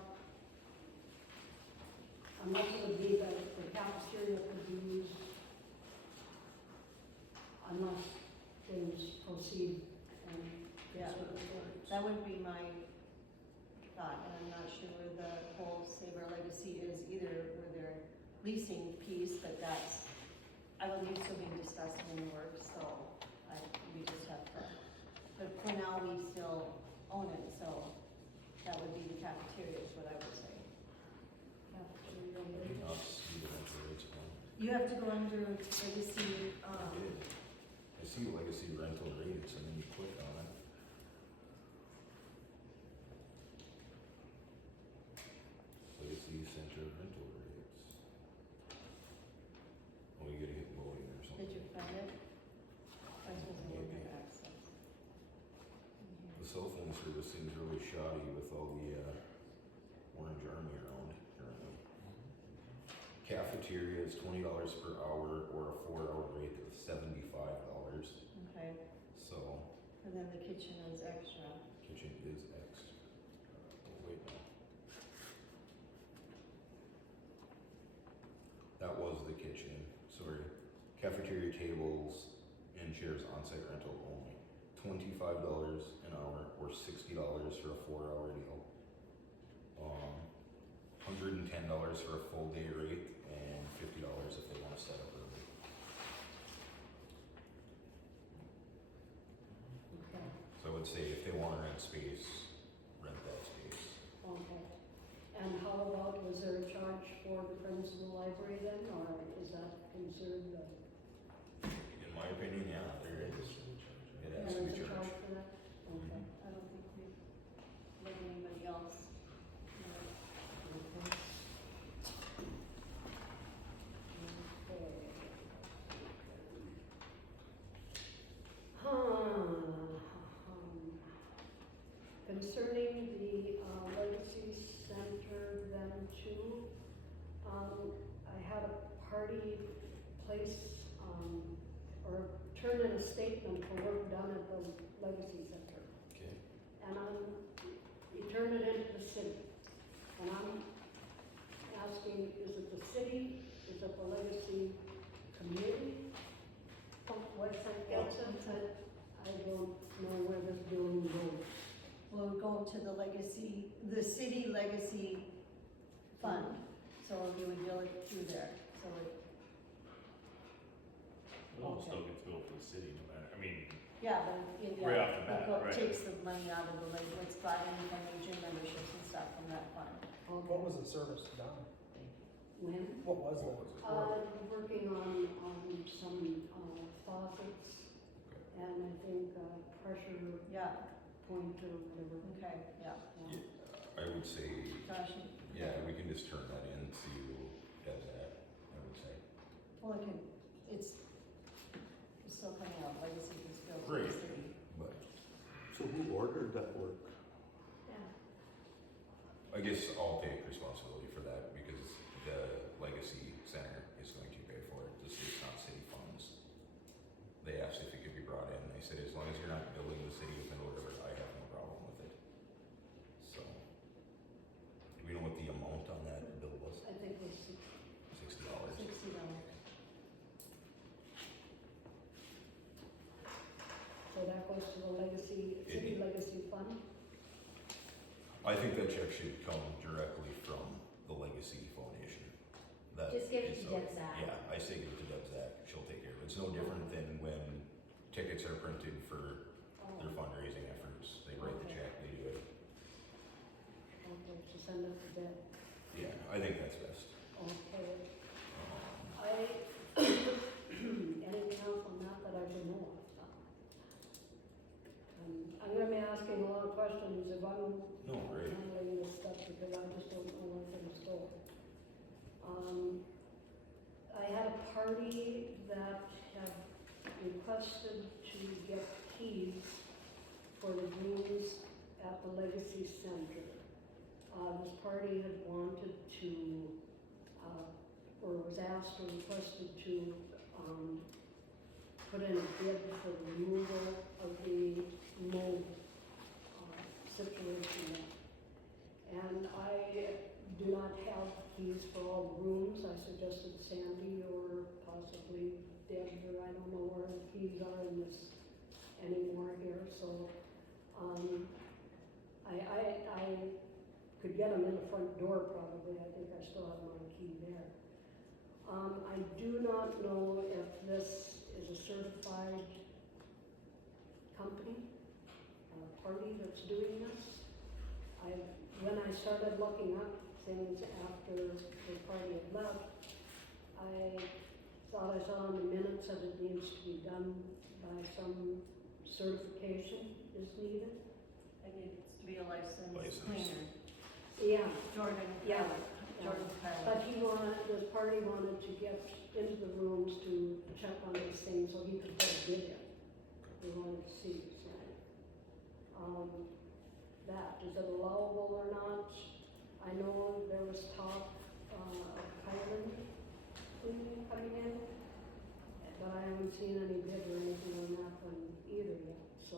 unless it would be that the cafeteria could be used unless things proceed and. Yeah. That would be my thought, and I'm not sure where the whole Save Our Legacy is either, where they're leasing piece, but that's, I believe, still being discussed and in the works, so we just have to, but for now, we still own it, so that would be the cafeteria is what I would say. Cafeteria. I did not see the rental rates on. You have to go under Legacy, I did. I see legacy rental rates and then you click on it. Legacy center rental rates. Oh, you gotta hit loading or something. did you find it? I was supposed to look at access. The cell phone service seems really shoddy with all the, orange army around currently. Cafeteria is $20 per hour or a 4-hour rate of $75. Okay, So, and then the kitchen is extra. kitchen is extra. Oh, wait, no. That was the kitchen, sorry. Cafeteria tables and chairs on-site rental only. $25 an hour or $60 for a 4-hour deal. $110 for a full day rate and $50 if they wanna set up early. Okay, So I would say if they wanna rent space, rent that space. okay. And how about, was there a charge for the Friends of the Library then, or is that considered the? In my opinion, yeah, there is. It And has to be there's a charge charged. for that? Okay. I don't think we, like anybody else. No. Okay. Concerning the Legacy Center then too, I had a party place, or turn in a statement for work done at the Legacy Center. Okay. And you turn it into the city. And I'm asking, is it the city, is it the Legacy community? What's that gets it? I don't know where this building goes. We'll go to the legacy, the city legacy fund. So So he would bill it through there, so it, Well, Okay. still gets billed for the city no matter, I mean, yeah, but it, Right off the it bat, right. takes the money out of the, like, what's brought in from the gym memberships and stuff from that fund. What was the service done? When? What was the? Working on some, faucets and I think, pressure Yeah, point or whatever. okay, yeah. I would say, Josh, yeah, we can just turn that in to does that, I would say. well, it can, it's still coming out, legacy is still to Right. the city. But So who ordered that work? I guess I'll take responsibility for that because the legacy center is going to pay for it. This is not city funds. They asked if it could be brought in. They said, as long as you're not billing the city of Middle River, I have no problem with it. So, do we know what the amount on that bill was? I think it was $60. $60. So that goes to the legacy, city legacy fund? I think that check should come directly from the Legacy Foundation. That Just give it is to a- Deb Zak. Yeah, I say give it to Deb Zak, she'll take care of it. It's no different than when tickets are printed for their fundraising efforts. They write the check, they do it. Okay, to send it to Deb. Yeah, I think that's best. Okay. Um, Anything else on that I should know of? I'm gonna be asking a lot of questions if I'm No, great. handling this stuff because I just don't know where things go. I had a party that had requested to get keys for the rooms at the Legacy Center. This party had wanted to, or was asked or requested to, put in a bid for the removal of the mold, situation. And I do not have keys for all the rooms. I suggested Sandy or possibly Deb, or I don't know where the keys are in this anymore here, so, I could get them in the front door probably. I think I still have my key there. I do not know if this is a certified company, party that's doing this. When I started looking up things after the party had left, I thought I saw in the minutes that it needs to be done by some certification is needed. I need to be a licensed Licensed. cleaner. Yeah, Jordan. Yeah. Jordan Pilot. but this party wanted to get into the rooms to check on these things so he could put a bid in. He wanted to see, so. Is it allowable or not? I know there was talk, of Highland cleaning coming in, but I haven't seen any bid or anything on that one either yet, so.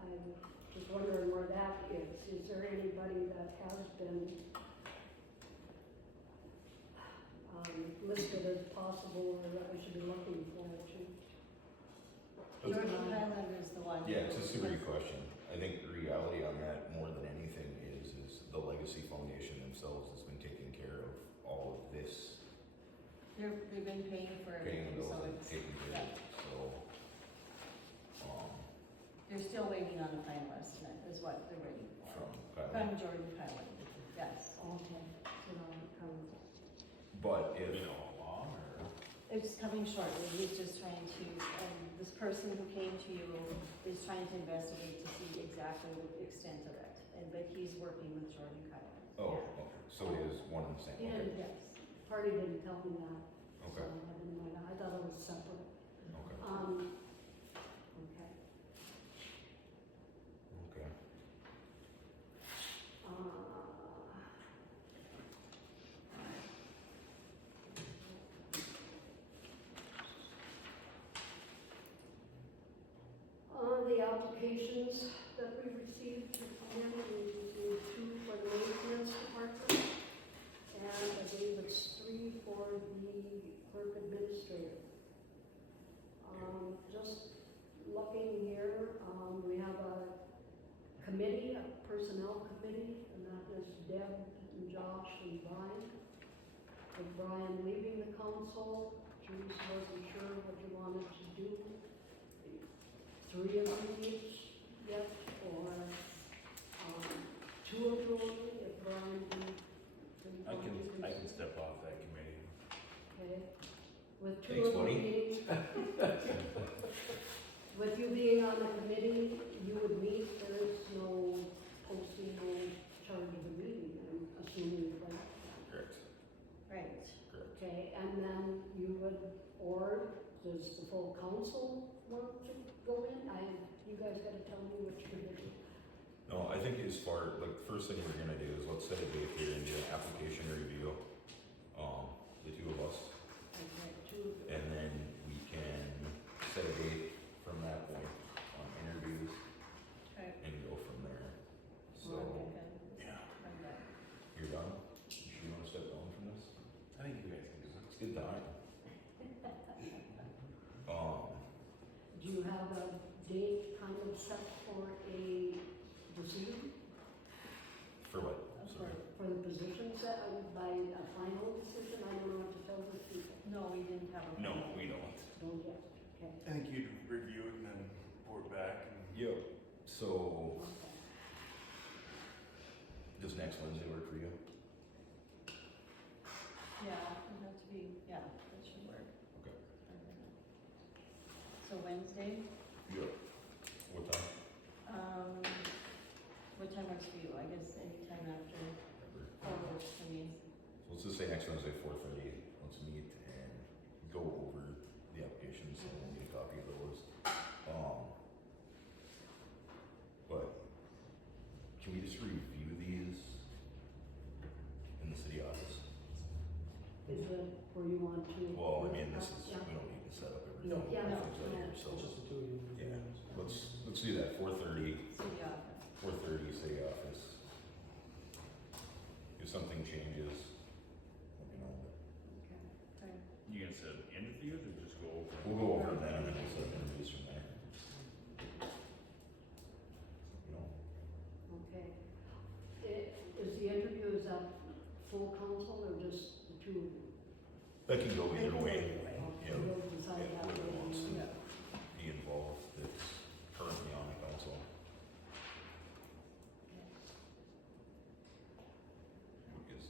I'm just wondering where that is. Is there anybody that has been, listed as possible or that we should be looking for too? Jordan Pilot is the one. Yeah, it's a super good question. I think the reality on that more than anything is the Legacy Foundation themselves has been taking care of all of this, They've been paying for paying everything, the so bills and it's, taking care of it, so. they're still waiting on a final estimate, is what they're waiting for. From From Jordan Pilot, yes. Okay, so now it comes. But if, you know, long or? It's coming shortly, he's just trying to, this person who came to you is trying to investigate to see exactly the extent of it, but he's working with Jordan Pilot. oh, okay, so it is one and the same, okay, Yes, party didn't tell me that. okay, So I didn't know that. I thought it was separate. okay, Okay. okay. The applications that we received to come in, we received 2 for the maintenance department, and I believe it's 3 for the clerk administrator. Just looking here, we have a committee, a personnel committee, and that is Deb and Josh and Brian. with Brian leaving the council, Teresa wasn't sure what you wanted to do. 3 of you each yet, or, 2 of you only, if Brian can. I can step off that committee. Okay, with 2 Thanks, of you buddy. being, with you being on the committee, you would meet, there is no posting, no charge of the meeting, I'm assuming that. Correct, Right. correct. Okay, and then you would, or does the full council want to go in? You guys gotta tell me what you're gonna do. No, I think as far, like, the first thing we're gonna do is let's set a date here and do an application review. The 2 of us, Okay, 2. and then we can set a date from that point on interviews Okay. and go from there. So, yeah, you're done? You sure you wanna step down from this? I think you guys can do it. It's good time. Do you have a date kind of set for a decision, For what? Okay. Sorry. for the position set, by a final decision? I don't know what to tell the people. No, we didn't have a. No, we don't. Don't yet, okay. I think you'd review it and then report back and. Yep. So, Okay. does next Wednesday work for you? Yeah, it have to be, yeah, that should work. Okay. So Wednesday, Yep. What time? what time works for you? I guess anytime after, works for me. So let's just say next Wednesday, 4:30, let's meet and go over the applications and we'll get a copy of those. But can we just review these in the city office? Is it where you want to? Well, I mean, this is, Yeah. we don't need to set up everything. No. Yeah, no, Things like no. here, so, It's just the 2 of you. yeah, let's do that, 4:30, City office. 4:30, city office. If something changes, let me know. Okay. You gonna set interviews or just go over? We'll go over them and then we'll set interviews from there. You know, Okay. Is the interview, is that full council or just the 2 of you? that can go either way. Okay, Yeah. you'll decide that Whoever way. wants to Yeah. be involved that's currently on the council. Because,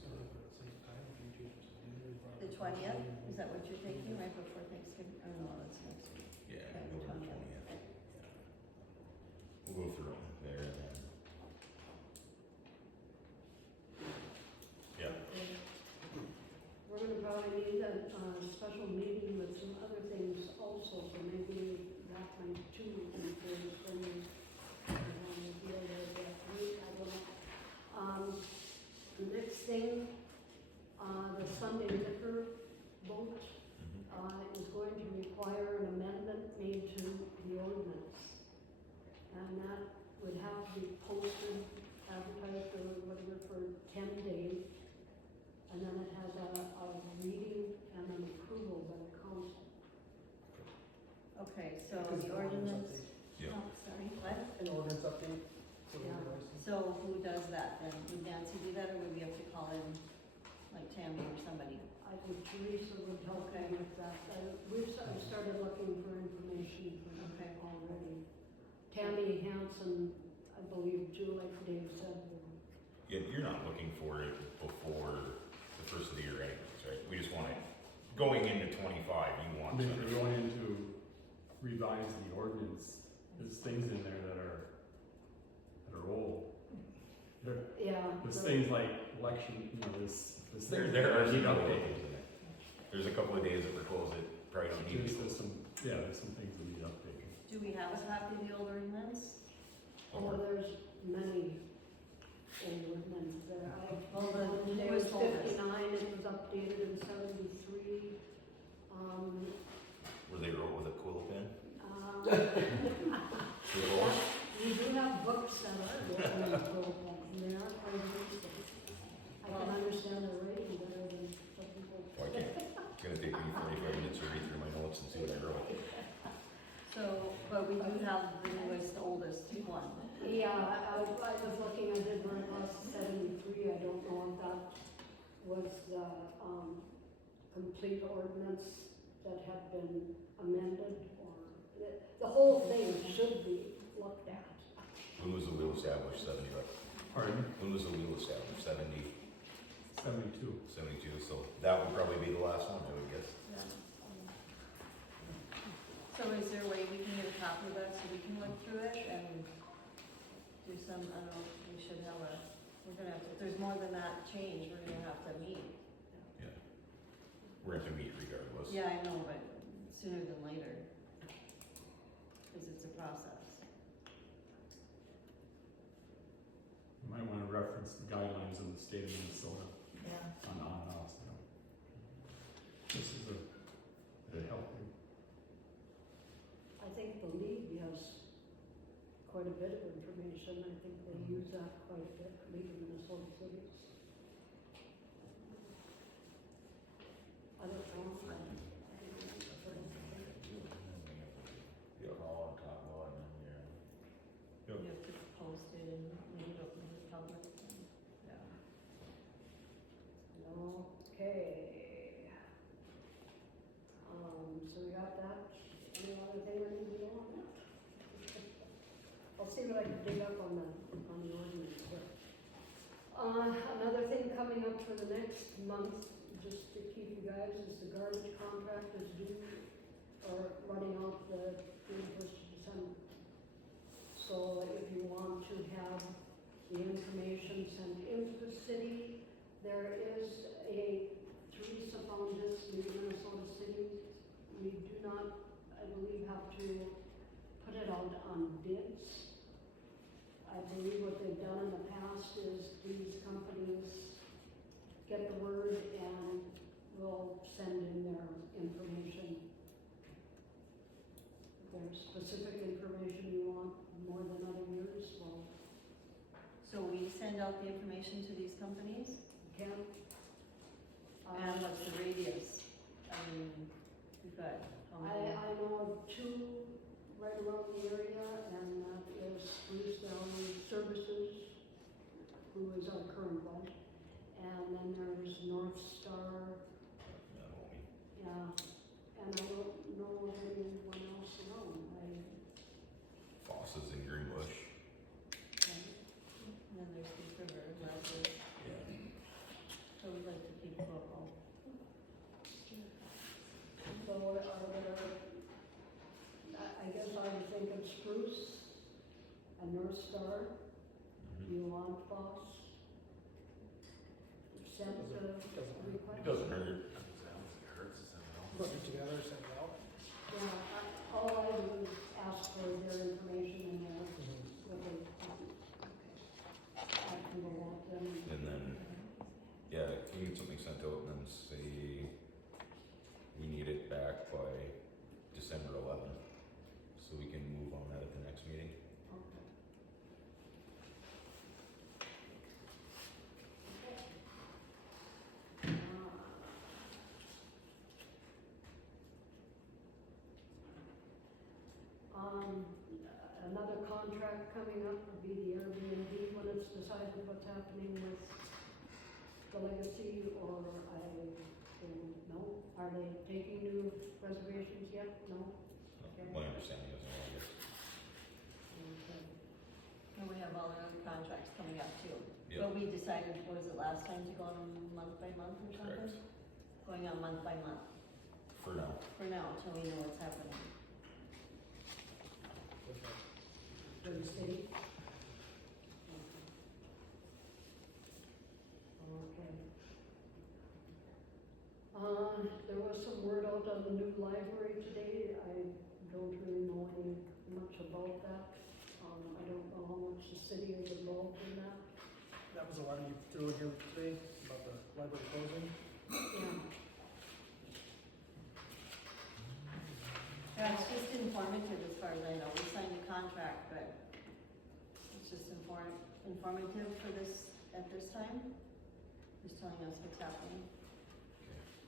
The 20th, is that what you're thinking, right before Thanksgiving? Oh, no, that's next week. yeah, Okay, November 20th. 20th. Yeah. We'll go through them there and then. Yeah, We're gonna probably need a special meeting with some other things also, so maybe that might too, if there's any, deal there that week, I don't know. The next thing, the Sunday liquor vote, mhm. is going to require an amendment made to the ordinance. And that would have to be posted, advertised or whatever for 10 days. And then it has a reading and an approval by the council. Okay, so Because the the ordinance ordinance, Yeah. oh, sorry, what? An ordinance update for the Yeah. license. So who does that then? Would Nancy do that, or would we have to call in, like Tammy or somebody? I think Teresa would help Okay. me with that. I've started looking for information for Okay. already. Tammy Hanson, I believe too, like Dave said. Yeah, you're not looking for it before the first of the year anyways, right? We just want it, going into 25, you want If to. you're going into revise the ordinance, there's things in there that are old. Yeah. There's things like election, there's things There that are need some updated. days in it. There's a couple of days that we're closed that probably don't need to be There's closed. there's some things that need updated. Do we have a copy of the old ordinance? Oh, there's many old ordinances there. Well, the It newest was oldest. 59, it was updated in 73. Where they wrote with a quill pen? Yeah, Scribble? we do have books that are written in program, and they are quite interesting. I can understand the writing better than some people. Why can't, it's gonna take me 45 minutes to read through my notes and see what I wrote. So, but we do have the newest, oldest one. Yeah, I was looking, I did run across 73, I don't know if that was the complete ordinance that have been amended, or, the whole thing should be looked at. When was the wheel established? 70, right? Pardon? When was the wheel established? 70, 72. 72, so that would probably be the last one, I would guess. So is there a way we can get a copy of that so we can look through it and do some, I don't know, we should have a, we're gonna have to, if there's more than that change, we're gonna have to meet. Yeah. We're gonna have to meet regardless. Yeah, I know, but sooner than later. Cause it's a process. You might wanna reference the guidelines in the state of Minnesota Yeah. on on-house, you know. This is a healthy. I think the league has quite a bit of information. I think they use that quite a bit, League of Minnesota Cities. I don't know. Yeah, all on top of it, and then, Yep. You have to post it and leave it open to the public. Yeah. Okay. So we got that. Any other thing I need to know on that? I'll see what I can dig up on the ordinance here. Another thing coming up for the next month, just to keep you guys, is the garbage contract is due, or running out the 31st of December. So if you want to have the information sent into the city, there is a Teresa found this in Minnesota City. We do not, I believe, have to put it out on bids. I believe what they've done in the past is these companies get the word and will send in their information. If there's specific information you want more than other years, well, So we send out the information to these companies, you can. and what's the radius? I mean, we've got, I know of two right around the area, and that is Spruce Valley Services, who is our current one. And then there's North Star, That won't be. yeah, and I don't know of anyone else around. Foss's in Greenbush. and then there's East River, Leslie, Yeah. so we'd like to keep local. So are there, I guess I would think of Spruce and North Star. Mhm. You want Foss? Send the request? It doesn't hurt. Put it together, send it out. Yeah, all I do is ask for their information and their, what they, I can go out them. And then, yeah, can we get something sent out and then say we need it back by December 11th, so we can move on that at the next meeting? Okay. Another contract coming up would be the Airbnb when it's decided what's happening with the legacy, or I don't know. Are they taking new reservations yet? No? My understanding is no, I guess. Okay. And we have all our other contracts coming up too. Yep. But we decided, what was it, last time to go on month by month or something? Correct. Going on month by month, For now. for now, until we know what's happening. For the city? Okay. There was some word out on the new library today. I don't really know much about that. I don't know how much the city is involved in that. That was a letter you threw in here today about the library closing. Yeah. Yeah, it's just informative as far as I know. We signed a contract, but it's just informative for this, at this time. Just telling us what's happening.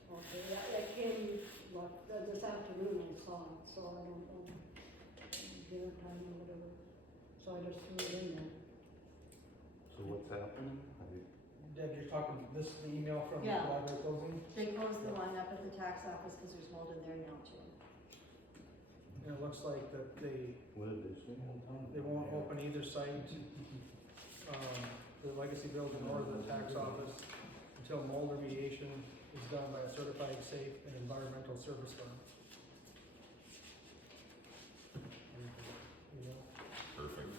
Okay, that came, this afternoon I saw it, so I don't know, dinner time or whatever. So I just threw it in there. So what's happening? Deb, you're talking this, the email from the Yeah. library closing? They closed the one up at the tax office because there's mold in there now too. And it looks like that What did they say? they won't open either site, the legacy building or the tax office until mold remediation is done by a certified safe and environmental service firm. You know? Perfect.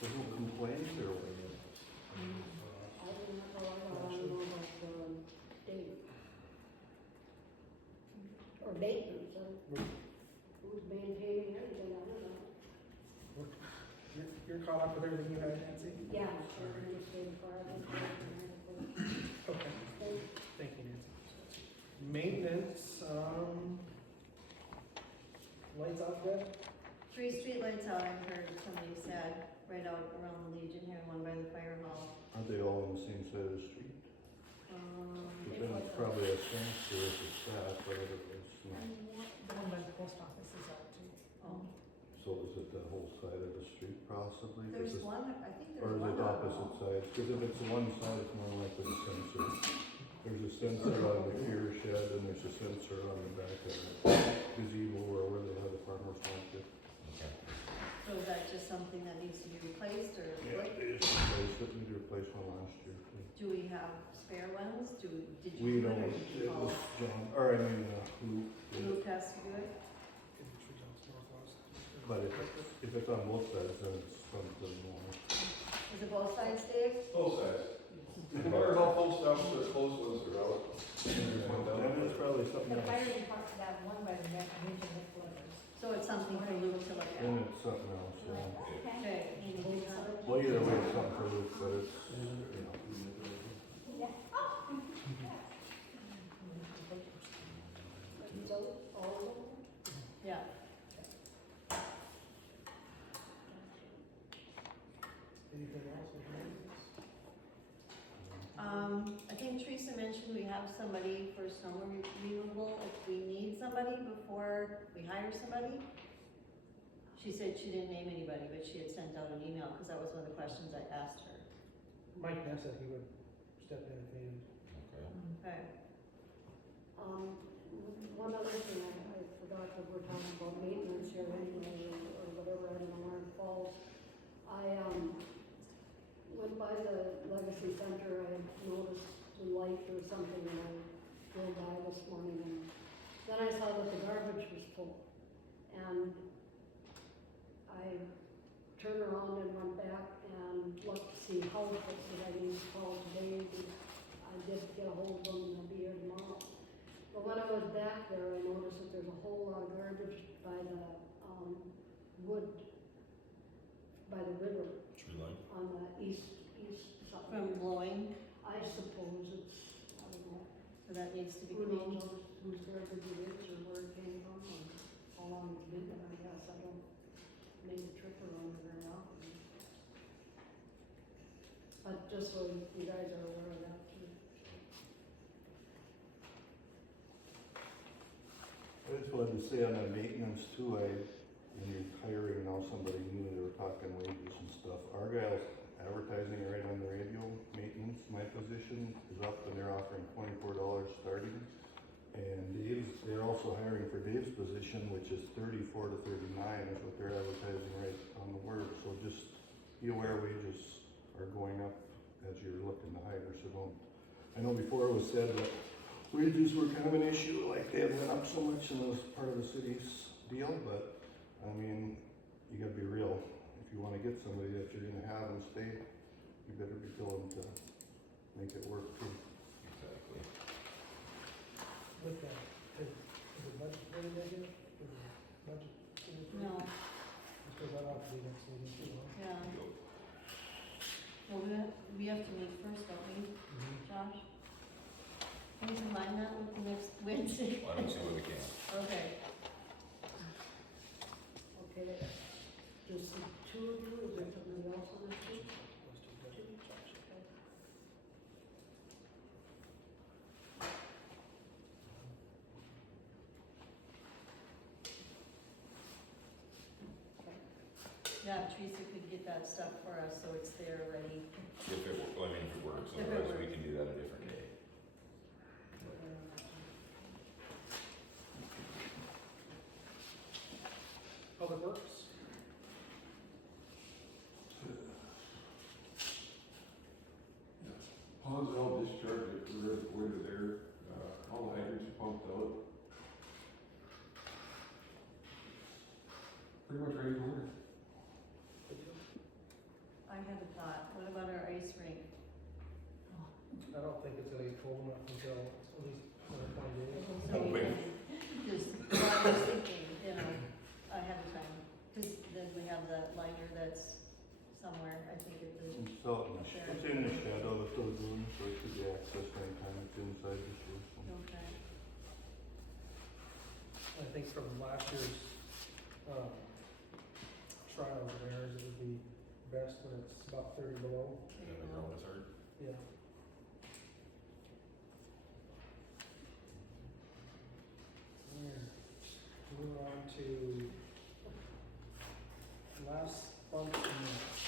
There's no complaints or what? I don't know about the date. Or maintenance, who's maintaining everything, I don't know. You're caught up with everything you had, Nancy? Yeah, administrative part, Okay, thank you, Nancy. Maintenance, lights out there? 3 street lights out, I heard somebody said, right out around the Legion here, one by the fire hall. Aren't they all on the same side of the street? But then it's probably a sensor if it's that, but otherwise, no. The one by the post office is out too. So is it the whole side of the street possibly? 'Cause There's it's- one, I think Or there's is one it out opposite now. sides? Because if it's one side, it's more likely a sensor. There's a sensor on the gear shed and there's a sensor on the back of the gazebo or where they have the farmer's market. Okay. So is that just something that needs to be replaced or Yeah, what? they just replaced it, we replaced one last year too. Do we have spare ones? Did you We do it don't, or did you it call? was John, or I mean, Luke. Luke has to do it? But if it's on both sides, then it's something more. Is it both sides, Dave? Both sides. Or all full stops, the closed ones are out. Then it's probably something The fire else. department, that one by the Region headquarters. So it's something for Luke to look Then at? it's something else, yeah. Okay, maybe do that. Well, either way, it's something for Luke, but it's, you know. So, all of them? Yeah. Anything else with maintenance? I think Teresa mentioned we have somebody for snow removal if we need somebody before we hire somebody. She said she didn't name anybody, but she had sent out an email, because that was one of the questions I asked her. Mike Ness said he would step in if needed. Okay. Okay. One other thing, I forgot that we're talking about maintenance here anyway, or whatever, I don't know where it falls. I, went by the Legacy Center, I noticed the light or something, and I drove by this morning, and then I saw that the garbage was full. And I turned around and went back and looked to see how it was that I need to call today. I did get a hold of them, and I'll be here tomorrow. But when I was back there, I noticed that there's a whole lot of garbage by the, wood, by the river Tree line. on the east side. From blowing, I suppose it's, I don't know, so that needs to be who cleaned. knows whose garbage it is or where it came from or how long it's been there, I guess. I don't make a trip around it very often. But just so you guys are aware of that too. I just wanted to say on the maintenance too, when you're hiring now somebody new, they were talking wages and stuff. Argyle's advertising right on the radio, maintenance, my position is up and they're offering $24 starting. And they're also hiring for Dave's position, which is 34 to 39 is what they're advertising right on the word. So just be aware wages are going up as you're looking to hire, so don't. I know before it was said that wages were kind of an issue, like they had went up so much and it was part of the city's deal, but I mean, you gotta be real. If you wanna get somebody that you're gonna have and stay, you better be willing to make it work too. Exactly. With that, is the budget very negative? Is the budget? No, Let's go that out to the next meeting too, huh? yeah. Well, we have to meet first, don't we, Josh? Can you combine that with the next Wednesday? Well, I don't see why we can't. Okay. Okay, just the two of you, is there somebody else on this too? Let's do that. Okay. Teresa could get that stuff for us, so it's there ready. If it, well, I mean, if it works, If it otherwise we works. can do that a different day. Public Works? Ponds all discharged, the reservoir to there, all the hydrants are pumped out. Pretty much ready to work. I had a thought, what about our ice rink? I don't think it's gonna get cold enough until at least another 20 days. No way. Just, well, I was thinking, you know, ahead of time, cause then we have that liner that's somewhere, I think it is. It's out in the, it's in the shadow of the lagoon, so it should be accessed anytime it's inside the system. Okay. I think from last year's, trials and errors, it would be best when it's about 30 below. And the ground is hard. Yeah. Move on to last month's minutes.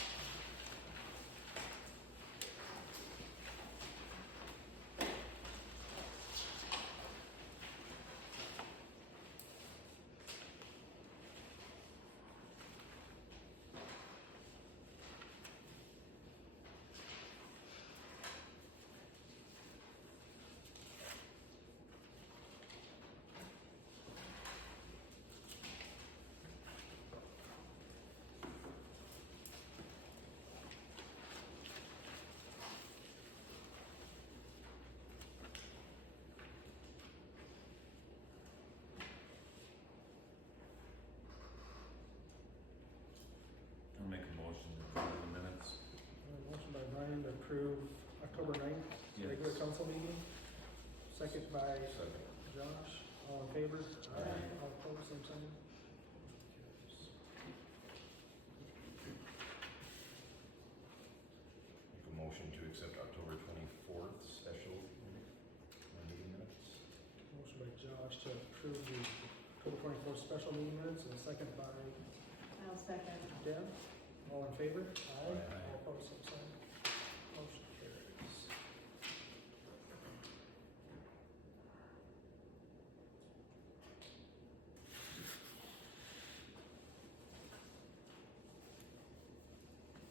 I'll make a motion to approve the minutes. Motion by Brian to approve October 9th, Yes. regular council meeting. Second by Second. Josh, all in favor? Aye. All opposed, same sign. Make a motion to accept October 24th special meeting minutes. Motion by Josh to approve the October 24th special meeting minutes, and a second by I'll second. Deb. All in favor? Aye. All opposed, same sign. Motion carries.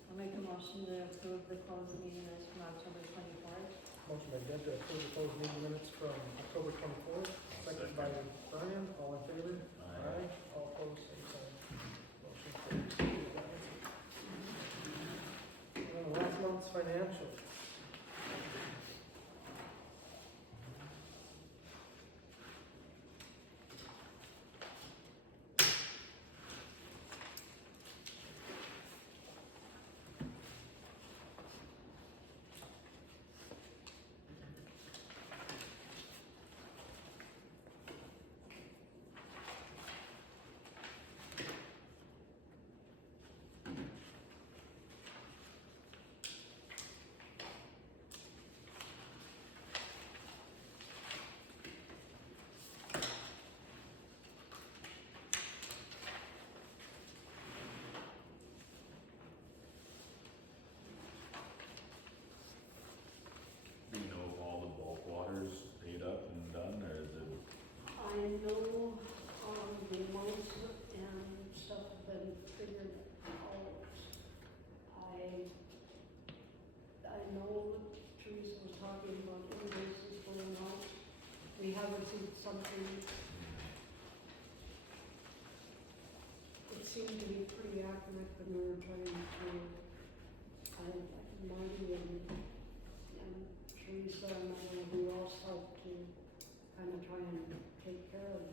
I'll make a motion to approve the closed meeting minutes from October 24th. Motion by Deb to approve the closed meeting minutes from October 24th, second by Brian, all in favor? Aye. All opposed, same sign. Motion carries. Last month's financial. Do you know if all the bulk water's paid up and done, or is it? I know, the amounts and stuff have been figured out. I know Teresa was talking about invoices going out. We have received something. It seemed to be pretty accurate when we were trying to, Marty and Teresa and I don't know who else helped to kind of try and take care of,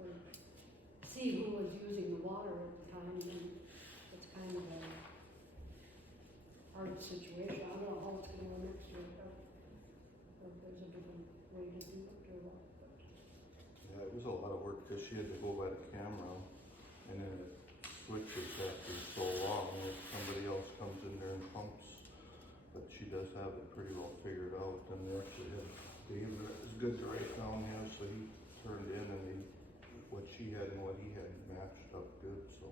or see who was using the water at the time, and it's kind of a hard situation. I don't know how it's gonna go next year, but if there's a different way to do it or what, but. Yeah, it was a lot of work, cause she had to go by the camera, and then it switches after so long, if somebody else comes in there and pumps. But she does have it pretty well figured out, and they actually had Dave that was good to write down, yeah, so he turned in and what she had and what he had matched up good, so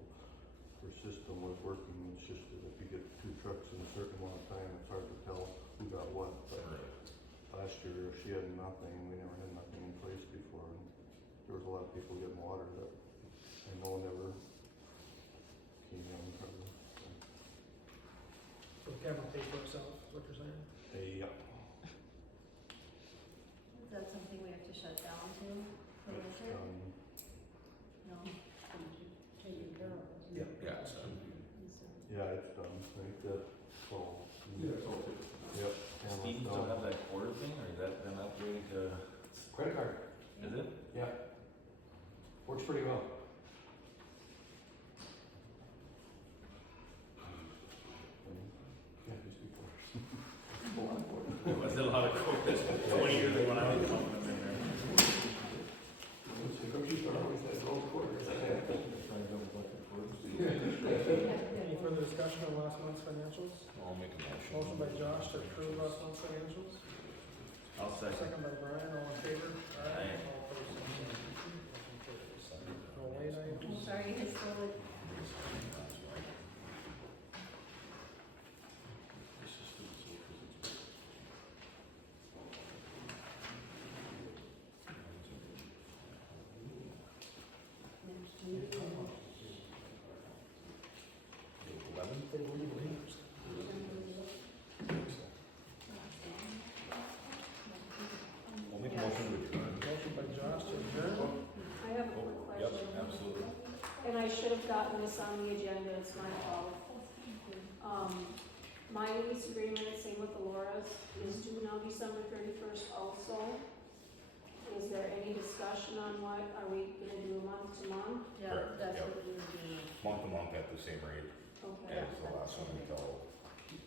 her system was working, it's just that if you get two trucks in a certain amount of time, it's hard to tell who got what, but last year, she had nothing, we never had nothing in place before, and there was a lot of people getting water that I know never came in from, So the camera pays for itself, is what you're saying? yeah. Is that something we have to shut down to for It's, winter? No? Taken care of. Yeah. Yeah, it's done. Yeah, it's done, I think that, so. Yeah, it's all fixed. Yep. Steve, you still have that quarter thing, or is that been upgraded to, Credit card, is it? yeah. Works pretty well. Yeah, just before. Was it a lot of quotas? 20 years ago when I was pumping them in there. The grocery store always has gold quarters. Any further discussion on last month's financials? I'll make a motion. Motion by Josh to approve last month's financials. I'll second. Second by Brian, all in favor? Aye. All opposed, same sign. Motion carries. No late I'm items? sorry, it's still, I'll make a motion to adjourn. Motion by Josh to adjourn. I have a quick Yep, question, absolutely. and I should have gotten this on the agenda, it's my fault. My lease agreement, same with the Laura's, is due now December 31st also. Is there any discussion on what, are we gonna do month to month? yeah, Correct, that's yep. what we would do. Month to month at the same rate Okay, as the last one until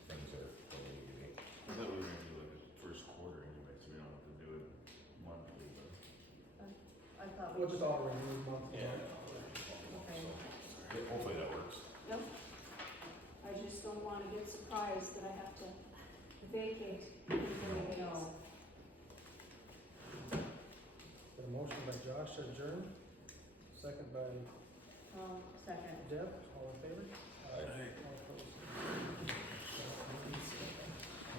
things are fully unique. I thought we were gonna do like the first quarter anyway, so we don't have to do it monthly, but. I thought We'll we, just all renew month to Yeah. month. okay. Yeah, hopefully that works. yep. I just don't wanna get surprised that I have to vacate. No. Got a motion by Josh to adjourn, second by Second. Deb, all in favor? Aye. All